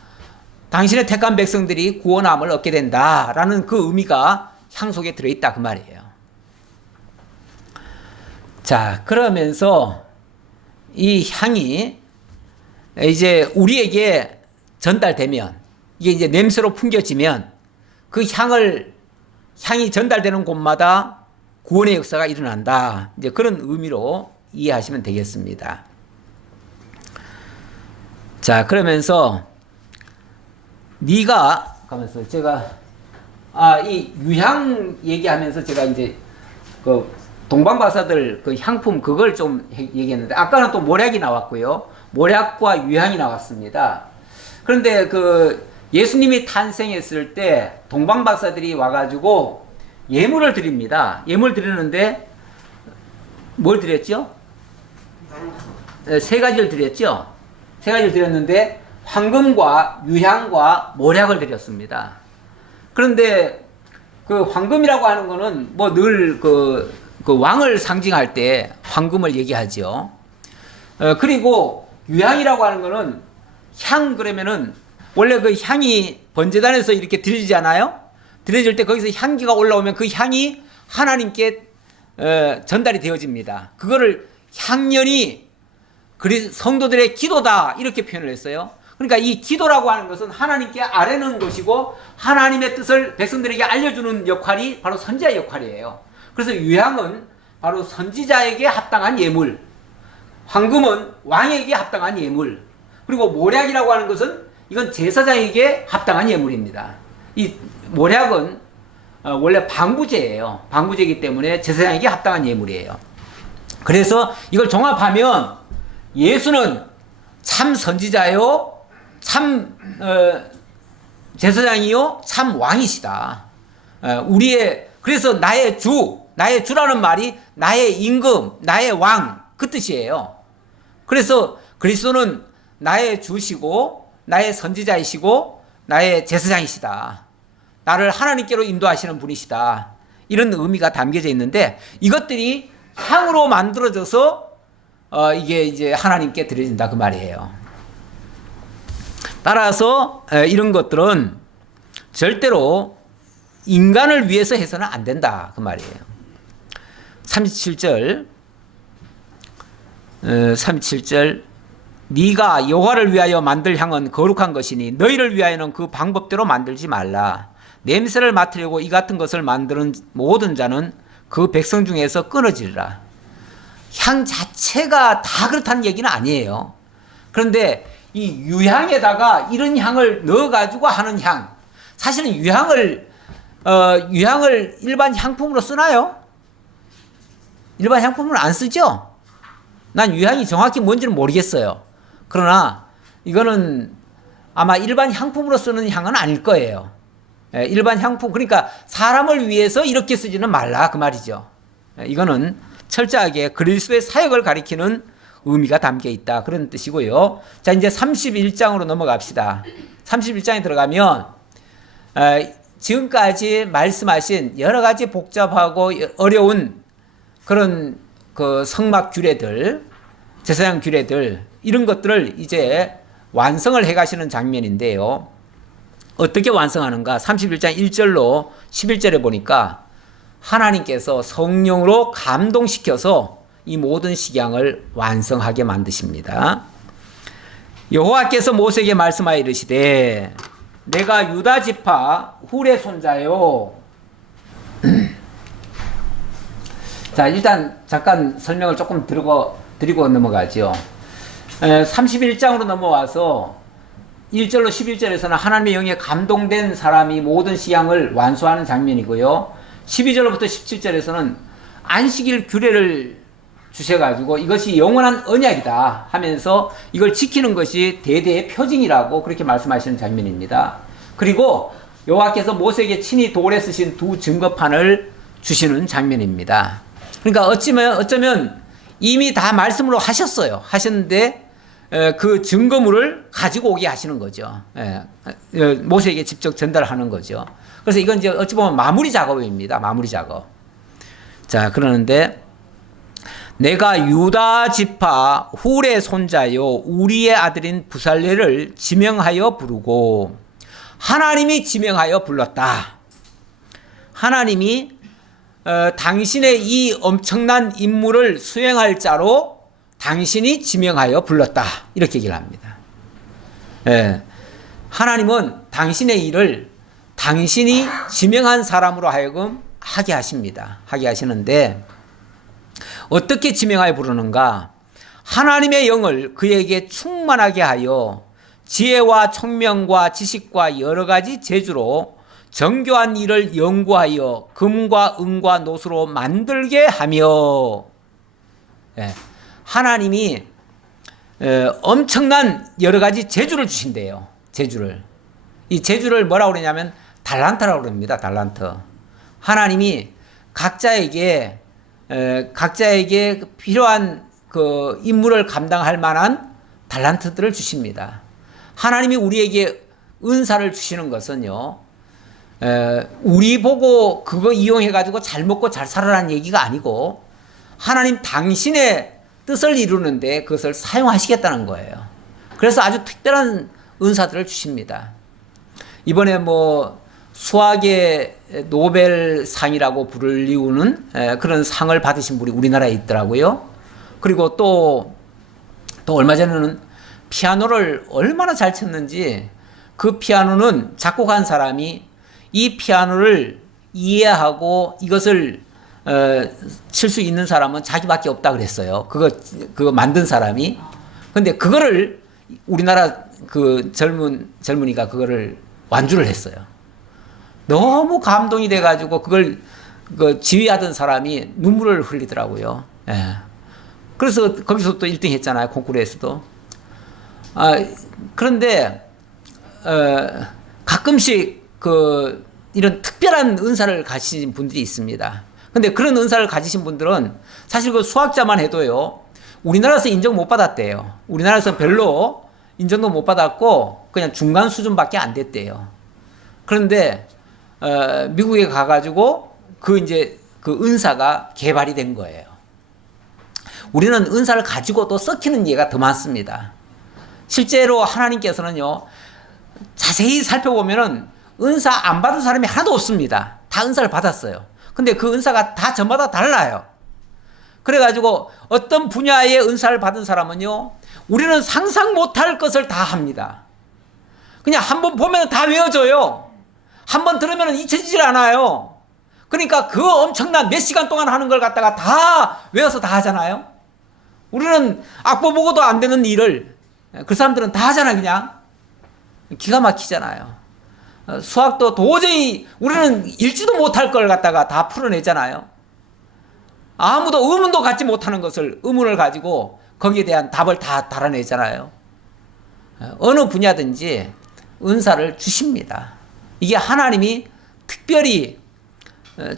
당신의 택한 백성들이 구원함을 얻게 된다라는 그 의미가 향 속에 들어있다 그 말이에요. 자, 그러면서 이 향이 이제 우리에게 전달되면, 이게 이제 냄새로 풍겨지면 그 향이 전달되는 곳마다 구원의 역사가 일어난다. 이제 그런 의미로 이해하시면 되겠습니다. 자, 그러면서 네가 가면서 제가 이 유향 얘기하면서 제가 이제 그 동방바사들 그 향품 그걸 좀 얘기했는데 아까는 또 모략이 나왔고요. 모략과 유향이 나왔습니다. 그런데 그 예수님이 탄생했을 때 동방박사들이 와가지고 예물을 드립니다. 예물 드리는데 뭘 드렸죠? 세 가지를 드렸죠. 세 가지를 드렸는데 황금과 유향과 모략을 드렸습니다. 그런데 그 황금이라고 하는 거는 뭐 늘 그 왕을 상징할 때 황금을 얘기하죠. 그리고 유향이라고 하는 거는 향 그러면은 원래 그 향이 번제단에서 이렇게 드려지잖아요. 드려질 때 거기서 향기가 올라오면 그 향이 하나님께 전달이 되어집니다. 그거를 향연이 성도들의 기도다 이렇게 표현을 했어요. 그러니까 이 기도라고 하는 것은 하나님께 아뢰는 것이고 하나님의 뜻을 백성들에게 알려주는 역할이 바로 선지자의 역할이에요. 그래서 유향은 바로 선지자에게 합당한 예물, 황금은 왕에게 합당한 예물, 그리고 모략이라고 하는 것은 이건 제사장에게 합당한 예물입니다. 이 모략은 원래 방부제예요. 방부제이기 때문에 제사장에게 합당한 예물이에요. 그래서 이걸 종합하면 예수는 참 선지자요, 참 제사장이요, 참 왕이시다. 그래서 나의 주라는 말이 나의 임금, 나의 왕, 그 뜻이에요. 그래서 그리스도는 나의 주시고, 나의 선지자이시고, 나의 제사장이시다. 나를 하나님께로 인도하시는 분이시다. 이런 의미가 담겨져 있는데, 이것들이 향으로 만들어져서 이게 이제 하나님께 드려진다 그 말이에요. 따라서 이런 것들은 절대로 인간을 위해서 해서는 안 된다 그 말이에요. 37절 네가 여호와를 위하여 만들 향은 거룩한 것이니 너희를 위하여는 그 방법대로 만들지 말라. 냄새를 맡으려고 이 같은 것을 만드는 모든 자는 그 백성 중에서 끊어지리라. 향 자체가 다 그렇다는 얘기는 아니에요. 그런데 이 유향에다가 이런 향을 넣어가지고 하는 향, 사실은 유향을 일반 향품으로 쓰나요? 일반 향품으로 안 쓰죠? 난 유향이 정확히 뭔지는 모르겠어요. 그러나 이거는 아마 일반 향품으로 쓰는 향은 아닐 거예요. 일반 향품, 그러니까 사람을 위해서 이렇게 쓰지는 말라 그 말이죠. 이거는 철저하게 그리스도의 사역을 가리키는 의미가 담겨 있다 그런 뜻이고요. 자, 이제 31장으로 넘어갑시다. 31장에 들어가면 지금까지 말씀하신 여러 가지 복잡하고 어려운 그런 그 성막 규례들, 제사장 규례들, 이런 것들을 이제 완성을 해 가시는 장면인데요. 어떻게 완성하는가? 31장 1절로 11절에 보니까 하나님께서 성령으로 감동시켜서 이 모든 식양을 완성하게 만드십니다. 여호와께서 모세에게 말씀하여 이르시되 내가 유다 지파 훌의 손자요. 자, 일단 잠깐 설명을 조금 드리고 넘어가죠. 31장으로 넘어와서 1절로 11절에서는 하나님의 영에 감동된 사람이 모든 식양을 완수하는 장면이고요. 12절로부터 17절에서는 안식일 규례를 주셔가지고 이것이 영원한 언약이다 하면서 이걸 지키는 것이 대대의 표징이라고 그렇게 말씀하시는 장면입니다. 그리고 여호와께서 모세에게 친히 돌에 쓰신 두 증거판을 주시는 장면입니다. 그러니까 어쩌면 이미 다 말씀으로 하셨는데 그 증거물을 가지고 오게 하시는 거죠. 모세에게 직접 전달하는 거죠. 그래서 이건 이제 어찌 보면 마무리 작업입니다. 마무리 작업. 자, 그러는데 내가 유다 지파 훌의 손자요 우리의 아들인 부살레를 지명하여 부르고, 하나님이 지명하여 불렀다. 하나님이 당신의 이 엄청난 임무를 수행할 자로 당신이 지명하여 불렀다. 이렇게 얘기를 합니다. 하나님은 당신의 일을 당신이 지명한 사람으로 하여금 하게 하십니다. 하게 하시는데 어떻게 지명하여 부르는가? 하나님의 영을 그에게 충만하게 하여 지혜와 총명과 지식과 여러 가지 재주로 정교한 일을 연구하여 금과 은과 노수로 만들게 하며, 하나님이 엄청난 여러 가지 재주를 주신대요. 재주를. 이 재주를 뭐라고 그러냐면 달란트라고 그럽니다. 달란트. 하나님이 각자에게 필요한 그 임무를 감당할 만한 달란트들을 주십니다. 하나님이 우리에게 은사를 주시는 것은요, 우리 보고 그거 이용해가지고 잘 먹고 잘 살아라는 얘기가 아니고 하나님 당신의 뜻을 이루는데 그것을 사용하시겠다는 거예요. 그래서 아주 특별한 은사들을 주십니다. 이번에 수학의 노벨상이라고 불리우는 그런 상을 받으신 분이 우리나라에 있더라고요. 그리고 또 얼마 전에는 피아노를 얼마나 잘 쳤는지, 그 피아노는 작곡한 사람이 이 피아노를 이해하고 이것을 칠 수 있는 사람은 자기밖에 없다 그랬어요. 그거 만든 사람이. 근데 그거를 우리나라 그 젊은이가 그거를 완주를 했어요. 너무 감동이 돼가지고 그걸 지휘하던 사람이 눈물을 흘리더라고요. 예. 그래서 거기서 또 1등 했잖아요. 콩쿠르에서도. 그런데, 가끔씩 이런 특별한 은사를 가지신 분들이 있습니다. 근데 그런 은사를 가지신 분들은 사실 그 수학자만 해도요, 우리나라에서 인정 못 받았대요. 우리나라에서 별로 인정도 못 받았고, 그냥 중간 수준밖에 안 됐대요. 그런데, 미국에 가가지고, 그 은사가 개발이 된 거예요. 우리는 은사를 가지고도 썩히는 예가 더 많습니다. 실제로 하나님께서는요, 자세히 살펴보면은 은사 안 받은 사람이 하나도 없습니다. 다 은사를 받았어요. 근데 그 은사가 다 저마다 달라요. 그래가지고 어떤 분야의 은사를 받은 사람은요, 우리는 상상 못할 것을 다 합니다. 그냥 한번 보면 다 외워져요. 한번 들으면 잊혀지질 않아요. 그러니까 그 엄청난 몇 시간 동안 하는 걸 갖다가 다 외워서 다 하잖아요. 우리는 악보 보고도 안 되는 일을 그 사람들은 다 하잖아요. 그냥 기가 막히잖아요. 수학도 도저히 우리는 읽지도 못할 걸 갖다가 다 풀어내잖아요. 아무도 의문도 갖지 못하는 것을 의문을 가지고 거기에 대한 답을 다 달아내잖아요. 어느 분야든지 은사를 주십니다. 이게 하나님이 특별히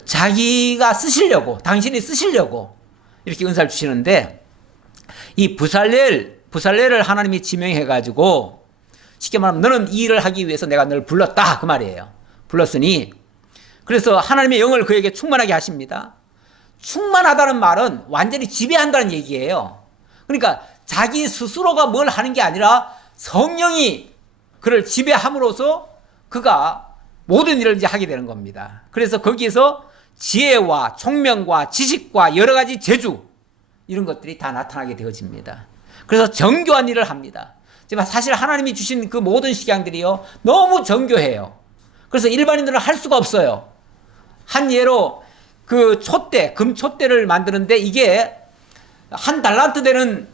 자기가 쓰시려고, 당신이 쓰시려고 이렇게 은사를 주시는데, 이 부살렐을 하나님이 지명해가지고 쉽게 말하면 너는 이 일을 하기 위해서 내가 너를 불렀다 그 말이에요. 불렀으니, 그래서 하나님의 영을 그에게 충만하게 하십니다. 충만하다는 말은 완전히 지배한다는 얘기예요. 그러니까 자기 스스로가 뭘 하는 게 아니라 성령이 그를 지배함으로써 그가 모든 일을 이제 하게 되는 겁니다. 그래서 거기에서 지혜와 총명과 지식과 여러 가지 재주, 이런 것들이 다 나타나게 되어집니다. 그래서 정교한 일을 합니다. 사실 하나님이 주신 그 모든 식양들이요, 너무 정교해요. 그래서 일반인들은 할 수가 없어요. 한 예로 그 촛대, 금촛대를 만드는데 이게 한 달란트 되는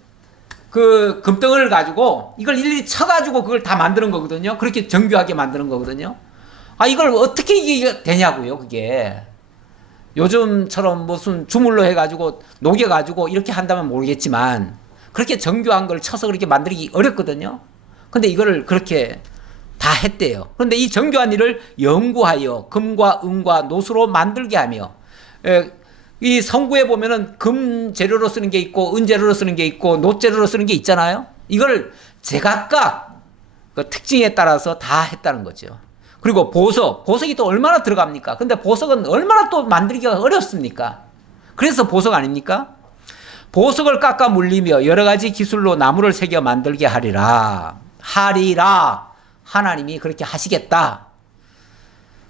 그 금덩어리를 가지고 이걸 일일이 쳐가지고 그걸 다 만드는 거거든요. 그렇게 정교하게 만드는 거거든요. 이걸 어떻게 이게 되냐고요, 그게. 요즘처럼 무슨 주물로 해가지고 녹여가지고 이렇게 한다면 모르겠지만 그렇게 정교한 걸 쳐서 그렇게 만들기 어렵거든요. 근데 이거를 그렇게 다 했대요. 그런데 이 정교한 일을 연구하여 금과 은과 노수로 만들게 하며, 이 성구에 보면은 금 재료로 쓰는 게 있고 은 재료로 쓰는 게 있고 노 재료로 쓰는 게 있잖아요. 이걸 제각각 그 특징에 따라서 다 했다는 거죠. 그리고 보석이 또 얼마나 들어갑니까? 근데 보석은 얼마나 또 만들기가 어렵습니까? 그래서 보석 아닙니까? 보석을 깎아 물리며 여러 가지 기술로 나무를 새겨 만들게 하리라. 하나님이 그렇게 하시겠다.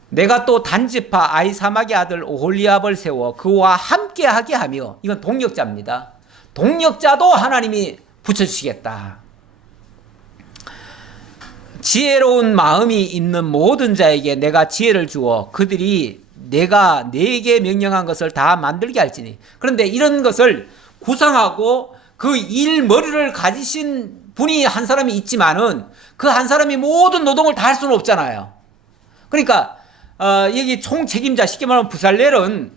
내가 또 단지파 아이사막의 아들 오홀리압을 세워 그와 함께 하게 하며, 이건 동력자입니다. 동력자도 하나님이 붙여주시겠다. 지혜로운 마음이 있는 모든 자에게 내가 지혜를 주어 그들이 내가 네게 명령한 것을 다 만들게 할지니. 그런데 이런 것을 구상하고 그 일머리를 가지신 분이 한 사람이 있지만은 그 한 사람이 모든 노동을 다 할 수는 없잖아요. 그러니까 여기 총책임자, 쉽게 말하면 부살렐은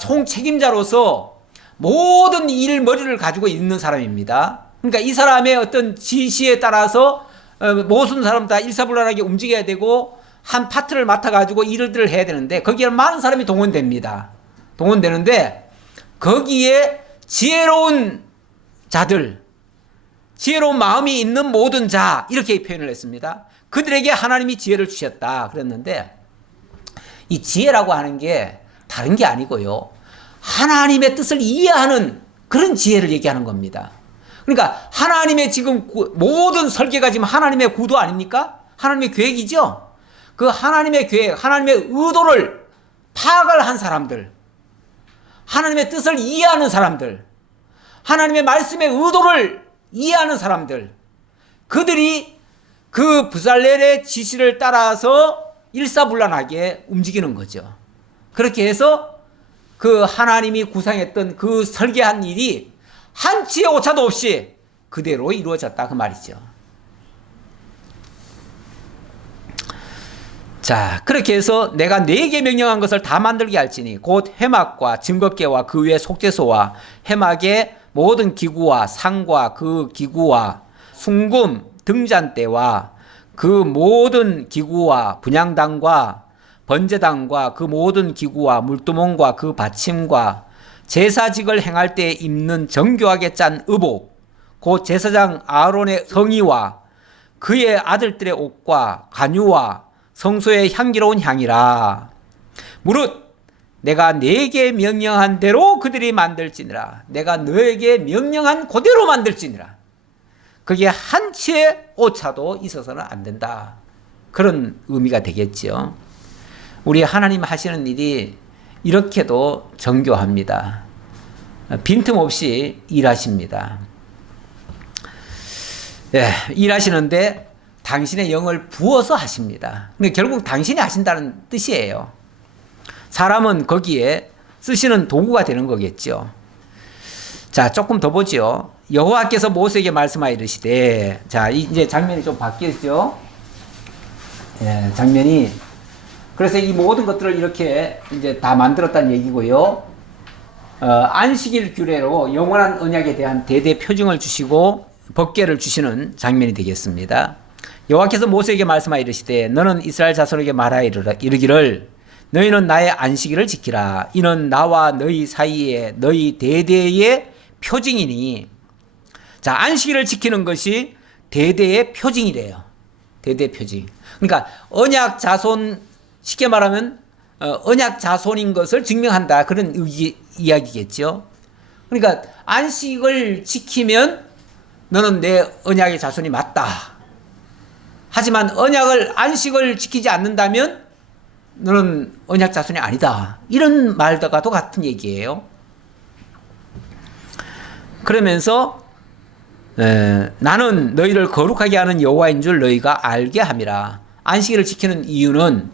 총책임자로서 모든 일머리를 가지고 있는 사람입니다. 그러니까 이 사람의 어떤 지시에 따라서 모든 사람 다 일사불란하게 움직여야 되고 한 파트를 맡아가지고 일들을 해야 되는데 거기에 많은 사람이 동원됩니다. 동원되는데 거기에 지혜로운 자들, 지혜로운 마음이 있는 모든 자, 이렇게 표현을 했습니다. 그들에게 하나님이 지혜를 주셨다 그랬는데, 이 지혜라고 하는 게 다른 게 아니고요, 하나님의 뜻을 이해하는 그런 지혜를 얘기하는 겁니다. 그러니까 하나님의 지금 모든 설계가 지금 하나님의 구도 아닙니까? 하나님의 계획이죠. 그 하나님의 계획, 하나님의 의도를 파악을 한 사람들, 하나님의 뜻을 이해하는 사람들, 하나님의 말씀의 의도를 이해하는 사람들, 그들이 그 부살렐의 지시를 따라서 일사불란하게 움직이는 거죠. 그렇게 해서 그 하나님이 구상했던 그 설계한 일이 한치의 오차도 없이 그대로 이루어졌다 그 말이죠. 자, 그렇게 해서 내가 네게 명령한 것을 다 만들게 할지니 곧 해막과 증거궤와 그 위에 속죄소와 해막의 모든 기구와 상과 그 기구와 순금 등잔대와 그 모든 기구와 분향당과 번제당과 그 모든 기구와 물두멍과 그 받침과 제사직을 행할 때 입는 정교하게 짠 의복 곧 제사장 아론의 성의와 그의 아들들의 옷과 관유와 성소의 향기로운 향이라. 무릇 내가 네게 명령한 대로 그들이 만들지니라. 내가 너에게 명령한 그대로 만들지니라. 그게 한치의 오차도 있어서는 안 된다. 그런 의미가 되겠죠. 우리 하나님 하시는 일이 이렇게도 정교합니다. 빈틈없이 일하십니다. 예, 일하시는데 당신의 영을 부어서 하십니다. 근데 결국 당신이 하신다는 뜻이에요. 사람은 거기에 쓰시는 도구가 되는 거겠죠. 자, 조금 더 보죠. 여호와께서 모세에게 말씀하여 이르시되, 자, 이제 장면이 좀 바뀌었죠. 예, 장면이. 그래서 이 모든 것들을 이렇게 이제 다 만들었다는 얘기고요. 안식일 규례로 영원한 언약에 대한 대대 표징을 주시고 법궤를 주시는 장면이 되겠습니다. 여호와께서 모세에게 말씀하여 이르시되 너는 이스라엘 자손에게 말하여 이르기를 너희는 나의 안식일을 지키라. 이는 나와 너희 사이에 너희 대대의 표징이니. 자, 안식일을 지키는 것이 대대의 표징이래요. 대대 표징. 그러니까 언약 자손, 쉽게 말하면 언약 자손인 것을 증명한다. 그런 이야기겠죠. 그러니까 안식을 지키면 너는 내 언약의 자손이 맞다. 하지만 안식을 지키지 않는다면 너는 언약 자손이 아니다. 이런 말과도 같은 얘기예요. 그러면서 나는 너희를 거룩하게 하는 여호와인 줄 너희가 알게 함이라. 안식일을 지키는 이유는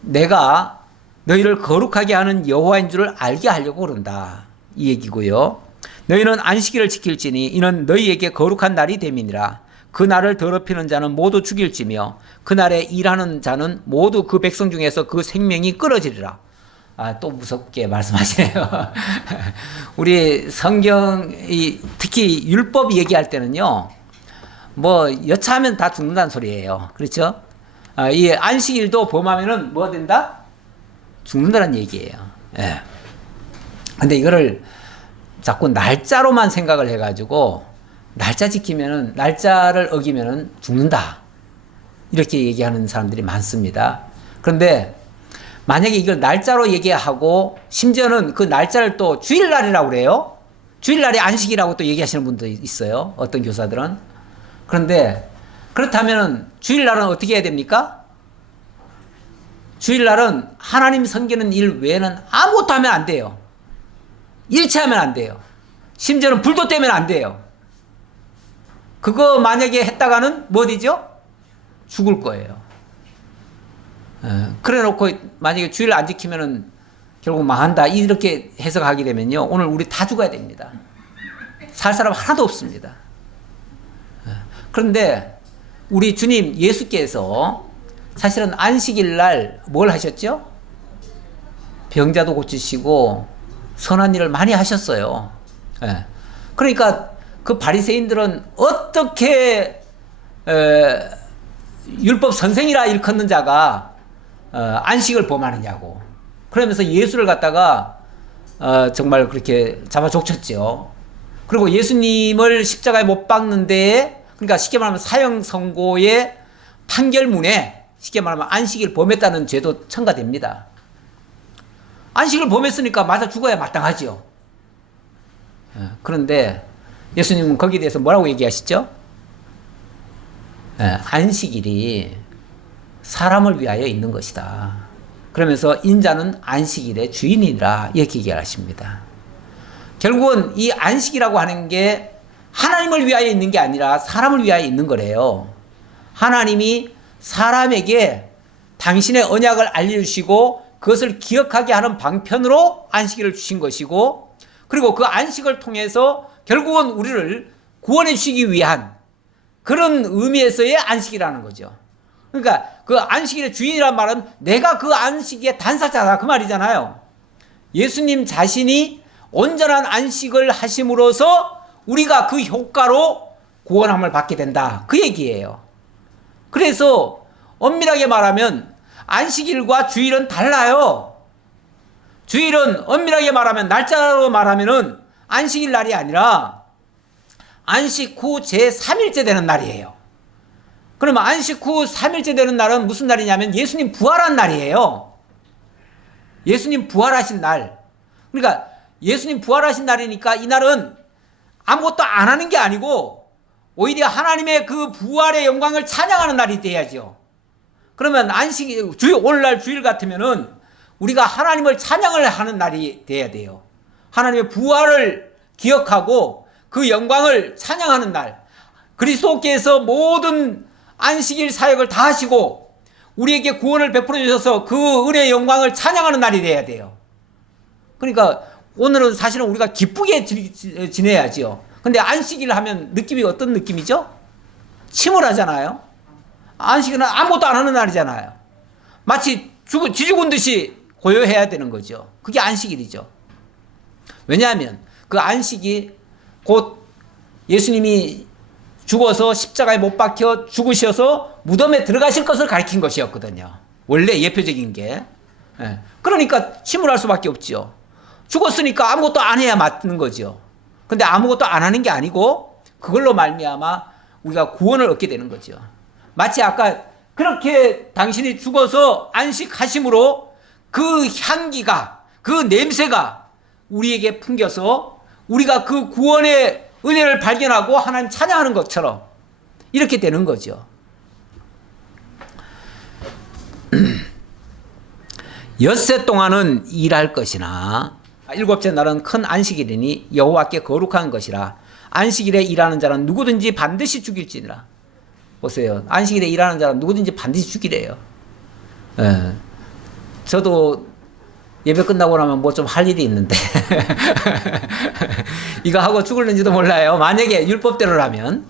내가 너희를 거룩하게 하는 여호와인 줄을 알게 하려고 그런다. 이 얘기고요. 너희는 안식일을 지킬지니 이는 너희에게 거룩한 날이 됨이니라. 그 날을 더럽히는 자는 모두 죽일지며 그 날에 일하는 자는 모두 그 백성 중에서 그 생명이 끊어지리라. 아, 또 무섭게 말씀하시네요. 우리 성경이 특히 율법 얘기할 때는요, 뭐 여차하면 다 죽는다는 소리예요. 그렇죠? 이 안식일도 범하면은 뭐 된다? 죽는다는 얘기예요. 예. 근데 이거를 자꾸 날짜로만 생각을 해가지고 날짜 지키면은, 날짜를 어기면은 죽는다. 이렇게 얘기하는 사람들이 많습니다. 그런데 만약에 이걸 날짜로 얘기하고 심지어는 그 날짜를 또 주일날이라고 그래요. 주일날이 안식이라고 또 얘기하시는 분도 있어요. 어떤 교사들은. 그런데 그렇다면 주일날은 어떻게 해야 됩니까? 주일날은 하나님 섬기는 일 외에는 아무것도 하면 안 돼요. 일체하면 안 돼요. 심지어는 불도 떼면 안 돼요. 그거 만약에 했다가는 뭐 되죠? 죽을 거예요. 그래 놓고 만약에 주일 안 지키면은 결국 망한다. 이렇게 해석하게 되면요. 오늘 우리 다 죽어야 됩니다. 살 사람 하나도 없습니다. 그런데 우리 주님 예수께서 사실은 안식일 날 뭘 하셨죠? 병자도 고치시고 선한 일을 많이 하셨어요. 그러니까 그 바리새인들은 어떻게 율법 선생이라 일컫는 자가 안식을 범하느냐고. 그러면서 예수를 갖다가 정말 그렇게 잡아 족쳤죠. 그리고 예수님을 십자가에 못 박는 데에, 그러니까 쉽게 말하면 사형 선고의 판결문에 쉽게 말하면 안식일 범했다는 죄도 첨가됩니다. 안식을 범했으니까 맞아 죽어야 마땅하죠. 그런데 예수님은 거기에 대해서 뭐라고 얘기하시죠? 안식일이 사람을 위하여 있는 것이다. 그러면서 인자는 안식일의 주인이라 이렇게 얘기하십니다. 결국은 이 안식이라고 하는 게 하나님을 위하여 있는 게 아니라 사람을 위하여 있는 거래요. 하나님이 사람에게 당신의 언약을 알려주시고 그것을 기억하게 하는 방편으로 안식일을 주신 것이고, 그리고 그 안식을 통해서 결국은 우리를 구원해 주시기 위한 그런 의미에서의 안식이라는 거죠. 그러니까 그 안식일의 주인이란 말은 내가 그 안식의 단사자다 그 말이잖아요. 예수님 자신이 온전한 안식을 하심으로써 우리가 그 효과로 구원함을 받게 된다 그 얘기예요. 그래서 엄밀하게 말하면 안식일과 주일은 달라요. 주일은 엄밀하게 말하면 날짜로 말하면은 안식일 날이 아니라 안식 후 제3일째 되는 날이에요. 그러면 안식 후 3일째 되는 날은 무슨 날이냐면 예수님 부활한 날이에요. 예수님 부활하신 날. 그러니까 예수님 부활하신 날이니까 이 날은 아무것도 안 하는 게 아니고 오히려 하나님의 그 부활의 영광을 찬양하는 날이 돼야죠. 그러면 오늘날 주일 같으면은 우리가 하나님을 찬양을 하는 날이 돼야 돼요. 하나님의 부활을 기억하고 그 영광을 찬양하는 날. 그리스도께서 모든 안식일 사역을 다 하시고 우리에게 구원을 베풀어 주셔서 그 은혜의 영광을 찬양하는 날이 돼야 돼요. 그러니까 오늘은 사실은 우리가 기쁘게 지내야지요. 근데 안식일 하면 느낌이 어떤 느낌이죠? 침울하잖아요. 안식일은 아무것도 안 하는 날이잖아요. 마치 쥐죽은 듯이 고요해야 되는 거죠. 그게 안식일이죠. 왜냐하면 그 안식이 곧 예수님이 죽어서 십자가에 못 박혀 죽으셔서 무덤에 들어가실 것을 가리킨 것이었거든요. 원래 예표적인 게. 그러니까 침울할 수밖에 없죠. 죽었으니까 아무것도 안 해야 맞는 거죠. 근데 아무것도 안 하는 게 아니고 그걸로 말미암아 우리가 구원을 얻게 되는 거죠. 마치 아까 그렇게 당신이 죽어서 안식하심으로 그 향기가, 그 냄새가 우리에게 풍겨서 우리가 그 구원의 은혜를 발견하고 하나님 찬양하는 것처럼 이렇게 되는 거죠. 엿새 동안은 일할 것이나 일곱째 날은 큰 안식일이니 여호와께 거룩한 것이라. 안식일에 일하는 자는 누구든지 반드시 죽일지니라. 보세요. 안식일에 일하는 자는 누구든지 반드시 죽이래요. 저도 예배 끝나고 나면 뭐 좀 할 일이 있는데 이거 하고 죽을는지도 몰라요. 만약에 율법대로라면.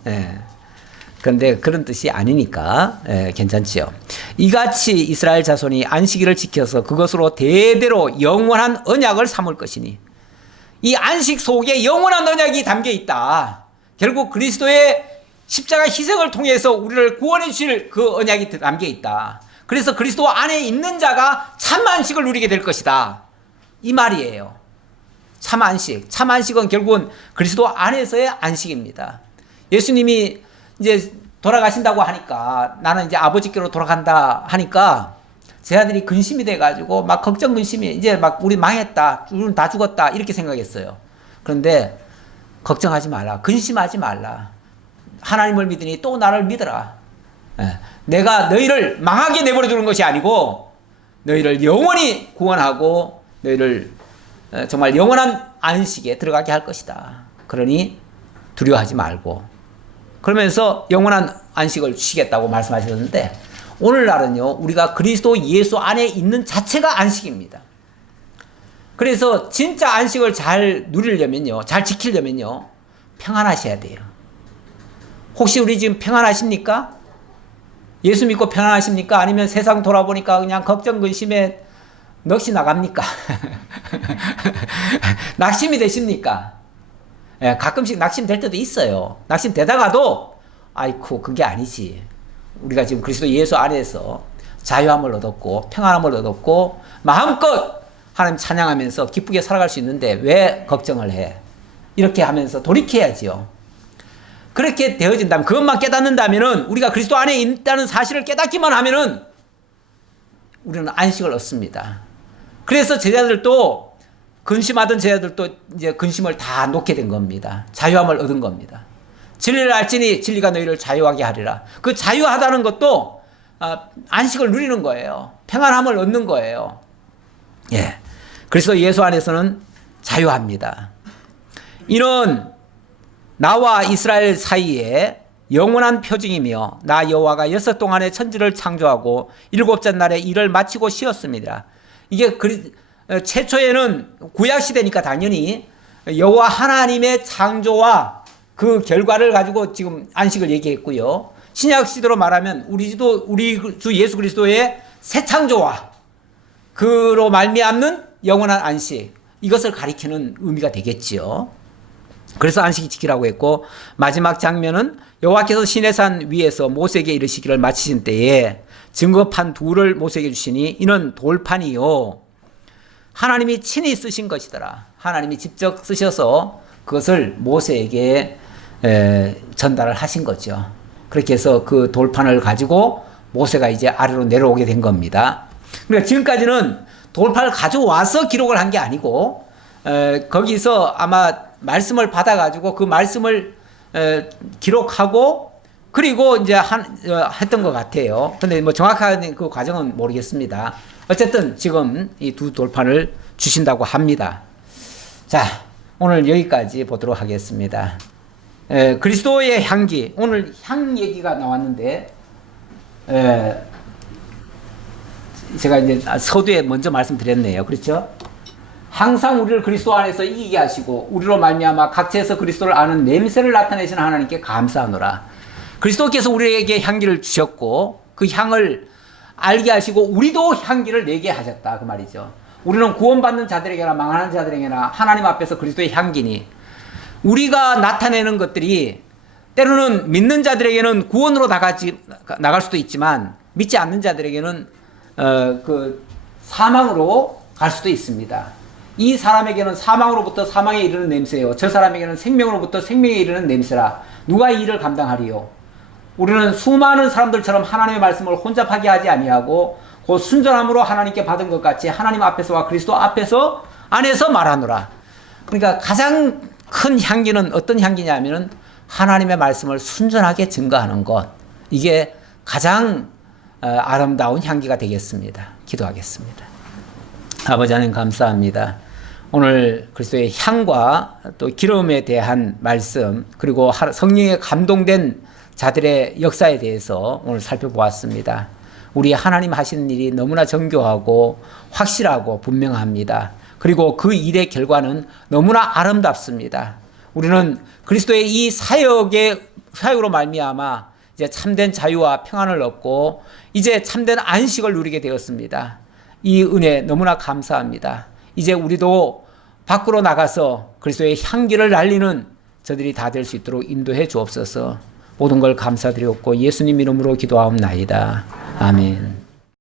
그런데 그런 뜻이 아니니까 괜찮지요. 이같이 이스라엘 자손이 안식일을 지켜서 그것으로 대대로 영원한 언약을 삼을 것이니, 이 안식 속에 영원한 언약이 담겨 있다. 결국 그리스도의 십자가 희생을 통해서 우리를 구원해 주실 그 언약이 담겨 있다. 그래서 그리스도 안에 있는 자가 참 안식을 누리게 될 것이다. 이 말이에요. 참 안식. 참 안식은 결국은 그리스도 안에서의 안식입니다. 예수님이 이제 돌아가신다고 하니까, 나는 이제 아버지께로 돌아간다 하니까 제 아들이 근심이 돼가지고 막 걱정 근심이, 이제 막 우리 망했다, 우리는 다 죽었다 이렇게 생각했어요. 그런데 걱정하지 말라, 근심하지 말라. 하나님을 믿으니 또 나를 믿어라. 내가 너희를 망하게 내버려 두는 것이 아니고 너희를 영원히 구원하고 너희를 정말 영원한 안식에 들어가게 할 것이다. 그러니 두려워하지 말고, 그러면서 영원한 안식을 주시겠다고 말씀하셨는데, 오늘날은요 우리가 그리스도 예수 안에 있는 자체가 안식입니다. 그래서 진짜 안식을 잘 누리려면요, 잘 지키려면요 평안하셔야 돼요. 혹시 우리 지금 평안하십니까? 예수 믿고 평안하십니까? 아니면 세상 돌아보니까 그냥 걱정 근심에 넋이 나갑니까? 낙심이 되십니까? 가끔씩 낙심될 때도 있어요. 낙심되다가도 아이쿠 그게 아니지. 우리가 지금 그리스도 예수 안에서 자유함을 얻었고 평안함을 얻었고 마음껏 하나님 찬양하면서 기쁘게 살아갈 수 있는데 왜 걱정을 해? 이렇게 하면서 돌이켜야지요. 그렇게 되어진다면, 그것만 깨닫는다면은, 우리가 그리스도 안에 있다는 사실을 깨닫기만 하면은 우리는 안식을 얻습니다. 그래서 제자들도, 근심하던 제자들도 이제 근심을 다 놓게 된 겁니다. 자유함을 얻은 겁니다. 진리를 알지니 진리가 너희를 자유하게 하리라. 그 자유하다는 것도 안식을 누리는 거예요. 평안함을 얻는 거예요. 그리스도 예수 안에서는 자유합니다. 이는 나와 이스라엘 사이에 영원한 표징이며, 나 여호와가 6 동안의 천지를 창조하고 7째 날에 일을 마치고 쉬었습니다. 이게 최초에는 구약 시대니까 당연히 여호와 하나님의 창조와 그 결과를 가지고 지금 안식을 얘기했고요. 신약 시대로 말하면 우리 주 예수 그리스도의 새 창조와 그로 말미암는 영원한 안식, 이것을 가리키는 의미가 되겠지요. 그래서 안식이 지키라고 했고, 마지막 장면은 여호와께서 시내산 위에서 모세에게 이르시기를 마치신 때에 증거판 둘을 모세에게 주시니 이는 돌판이요 하나님이 친히 쓰신 것이더라. 하나님이 직접 쓰셔서 그것을 모세에게 전달을 하신 거죠. 그렇게 해서 그 돌판을 가지고 모세가 이제 아래로 내려오게 된 겁니다. 그러니까 지금까지는 돌판을 가져와서 기록을 한 게 아니고 거기서 아마 말씀을 받아가지고 그 말씀을 기록하고 그리고 이제 했던 것 같아요. 근데 뭐 정확한 그 과정은 모르겠습니다. 어쨌든 지금 이 두 돌판을 주신다고 합니다. 자, 오늘 여기까지 보도록 하겠습니다. 그리스도의 향기, 오늘 향 얘기가 나왔는데 제가 이제 서두에 먼저 말씀드렸네요. 그렇죠? 항상 우리를 그리스도 안에서 이기게 하시고 우리로 말미암아 각처에서 그리스도를 아는 냄새를 나타내시는 하나님께 감사하노라. 그리스도께서 우리에게 향기를 주셨고 그 향을 알게 하시고 우리도 향기를 내게 하셨다, 그 말이죠. 우리는 구원받는 자들에게나 망하는 자들에게나 하나님 앞에서 그리스도의 향기니, 우리가 나타내는 것들이 때로는 믿는 자들에게는 구원으로 나갈 수도 있지만 믿지 않는 자들에게는 그 사망으로 갈 수도 있습니다. 이 사람에게는 사망으로부터 사망에 이르는 냄새요, 저 사람에게는 생명으로부터 생명에 이르는 냄새라. 누가 이 일을 감당하리요? 우리는 수많은 사람들처럼 하나님의 말씀을 혼잡하게 하지 아니하고 그 순전함으로 하나님께 받은 것 같이 하나님 앞에서와 그리스도 안에서 말하노라. 그러니까 가장 큰 향기는 어떤 향기냐면은 하나님의 말씀을 순전하게 증거하는 것, 이게 가장 아름다운 향기가 되겠습니다. 기도하겠습니다. 아버지 하나님 감사합니다. 오늘 그리스도의 향과 또 기름에 대한 말씀, 그리고 성령에 감동된 자들의 역사에 대해서 오늘 살펴보았습니다. 우리 하나님 하시는 일이 너무나 정교하고 확실하고 분명합니다. 그리고 그 일의 결과는 너무나 아름답습니다. 우리는 그리스도의 이 사역으로 말미암아 이제 참된 자유와 평안을 얻고 이제 참된 안식을 누리게 되었습니다. 이 은혜 너무나 감사합니다. 이제 우리도 밖으로 나가서 그리스도의 향기를 날리는 저들이 다 될 수 있도록 인도해 주옵소서. 모든 걸 감사드렸고 예수님 이름으로 기도하옵나이다. 아멘.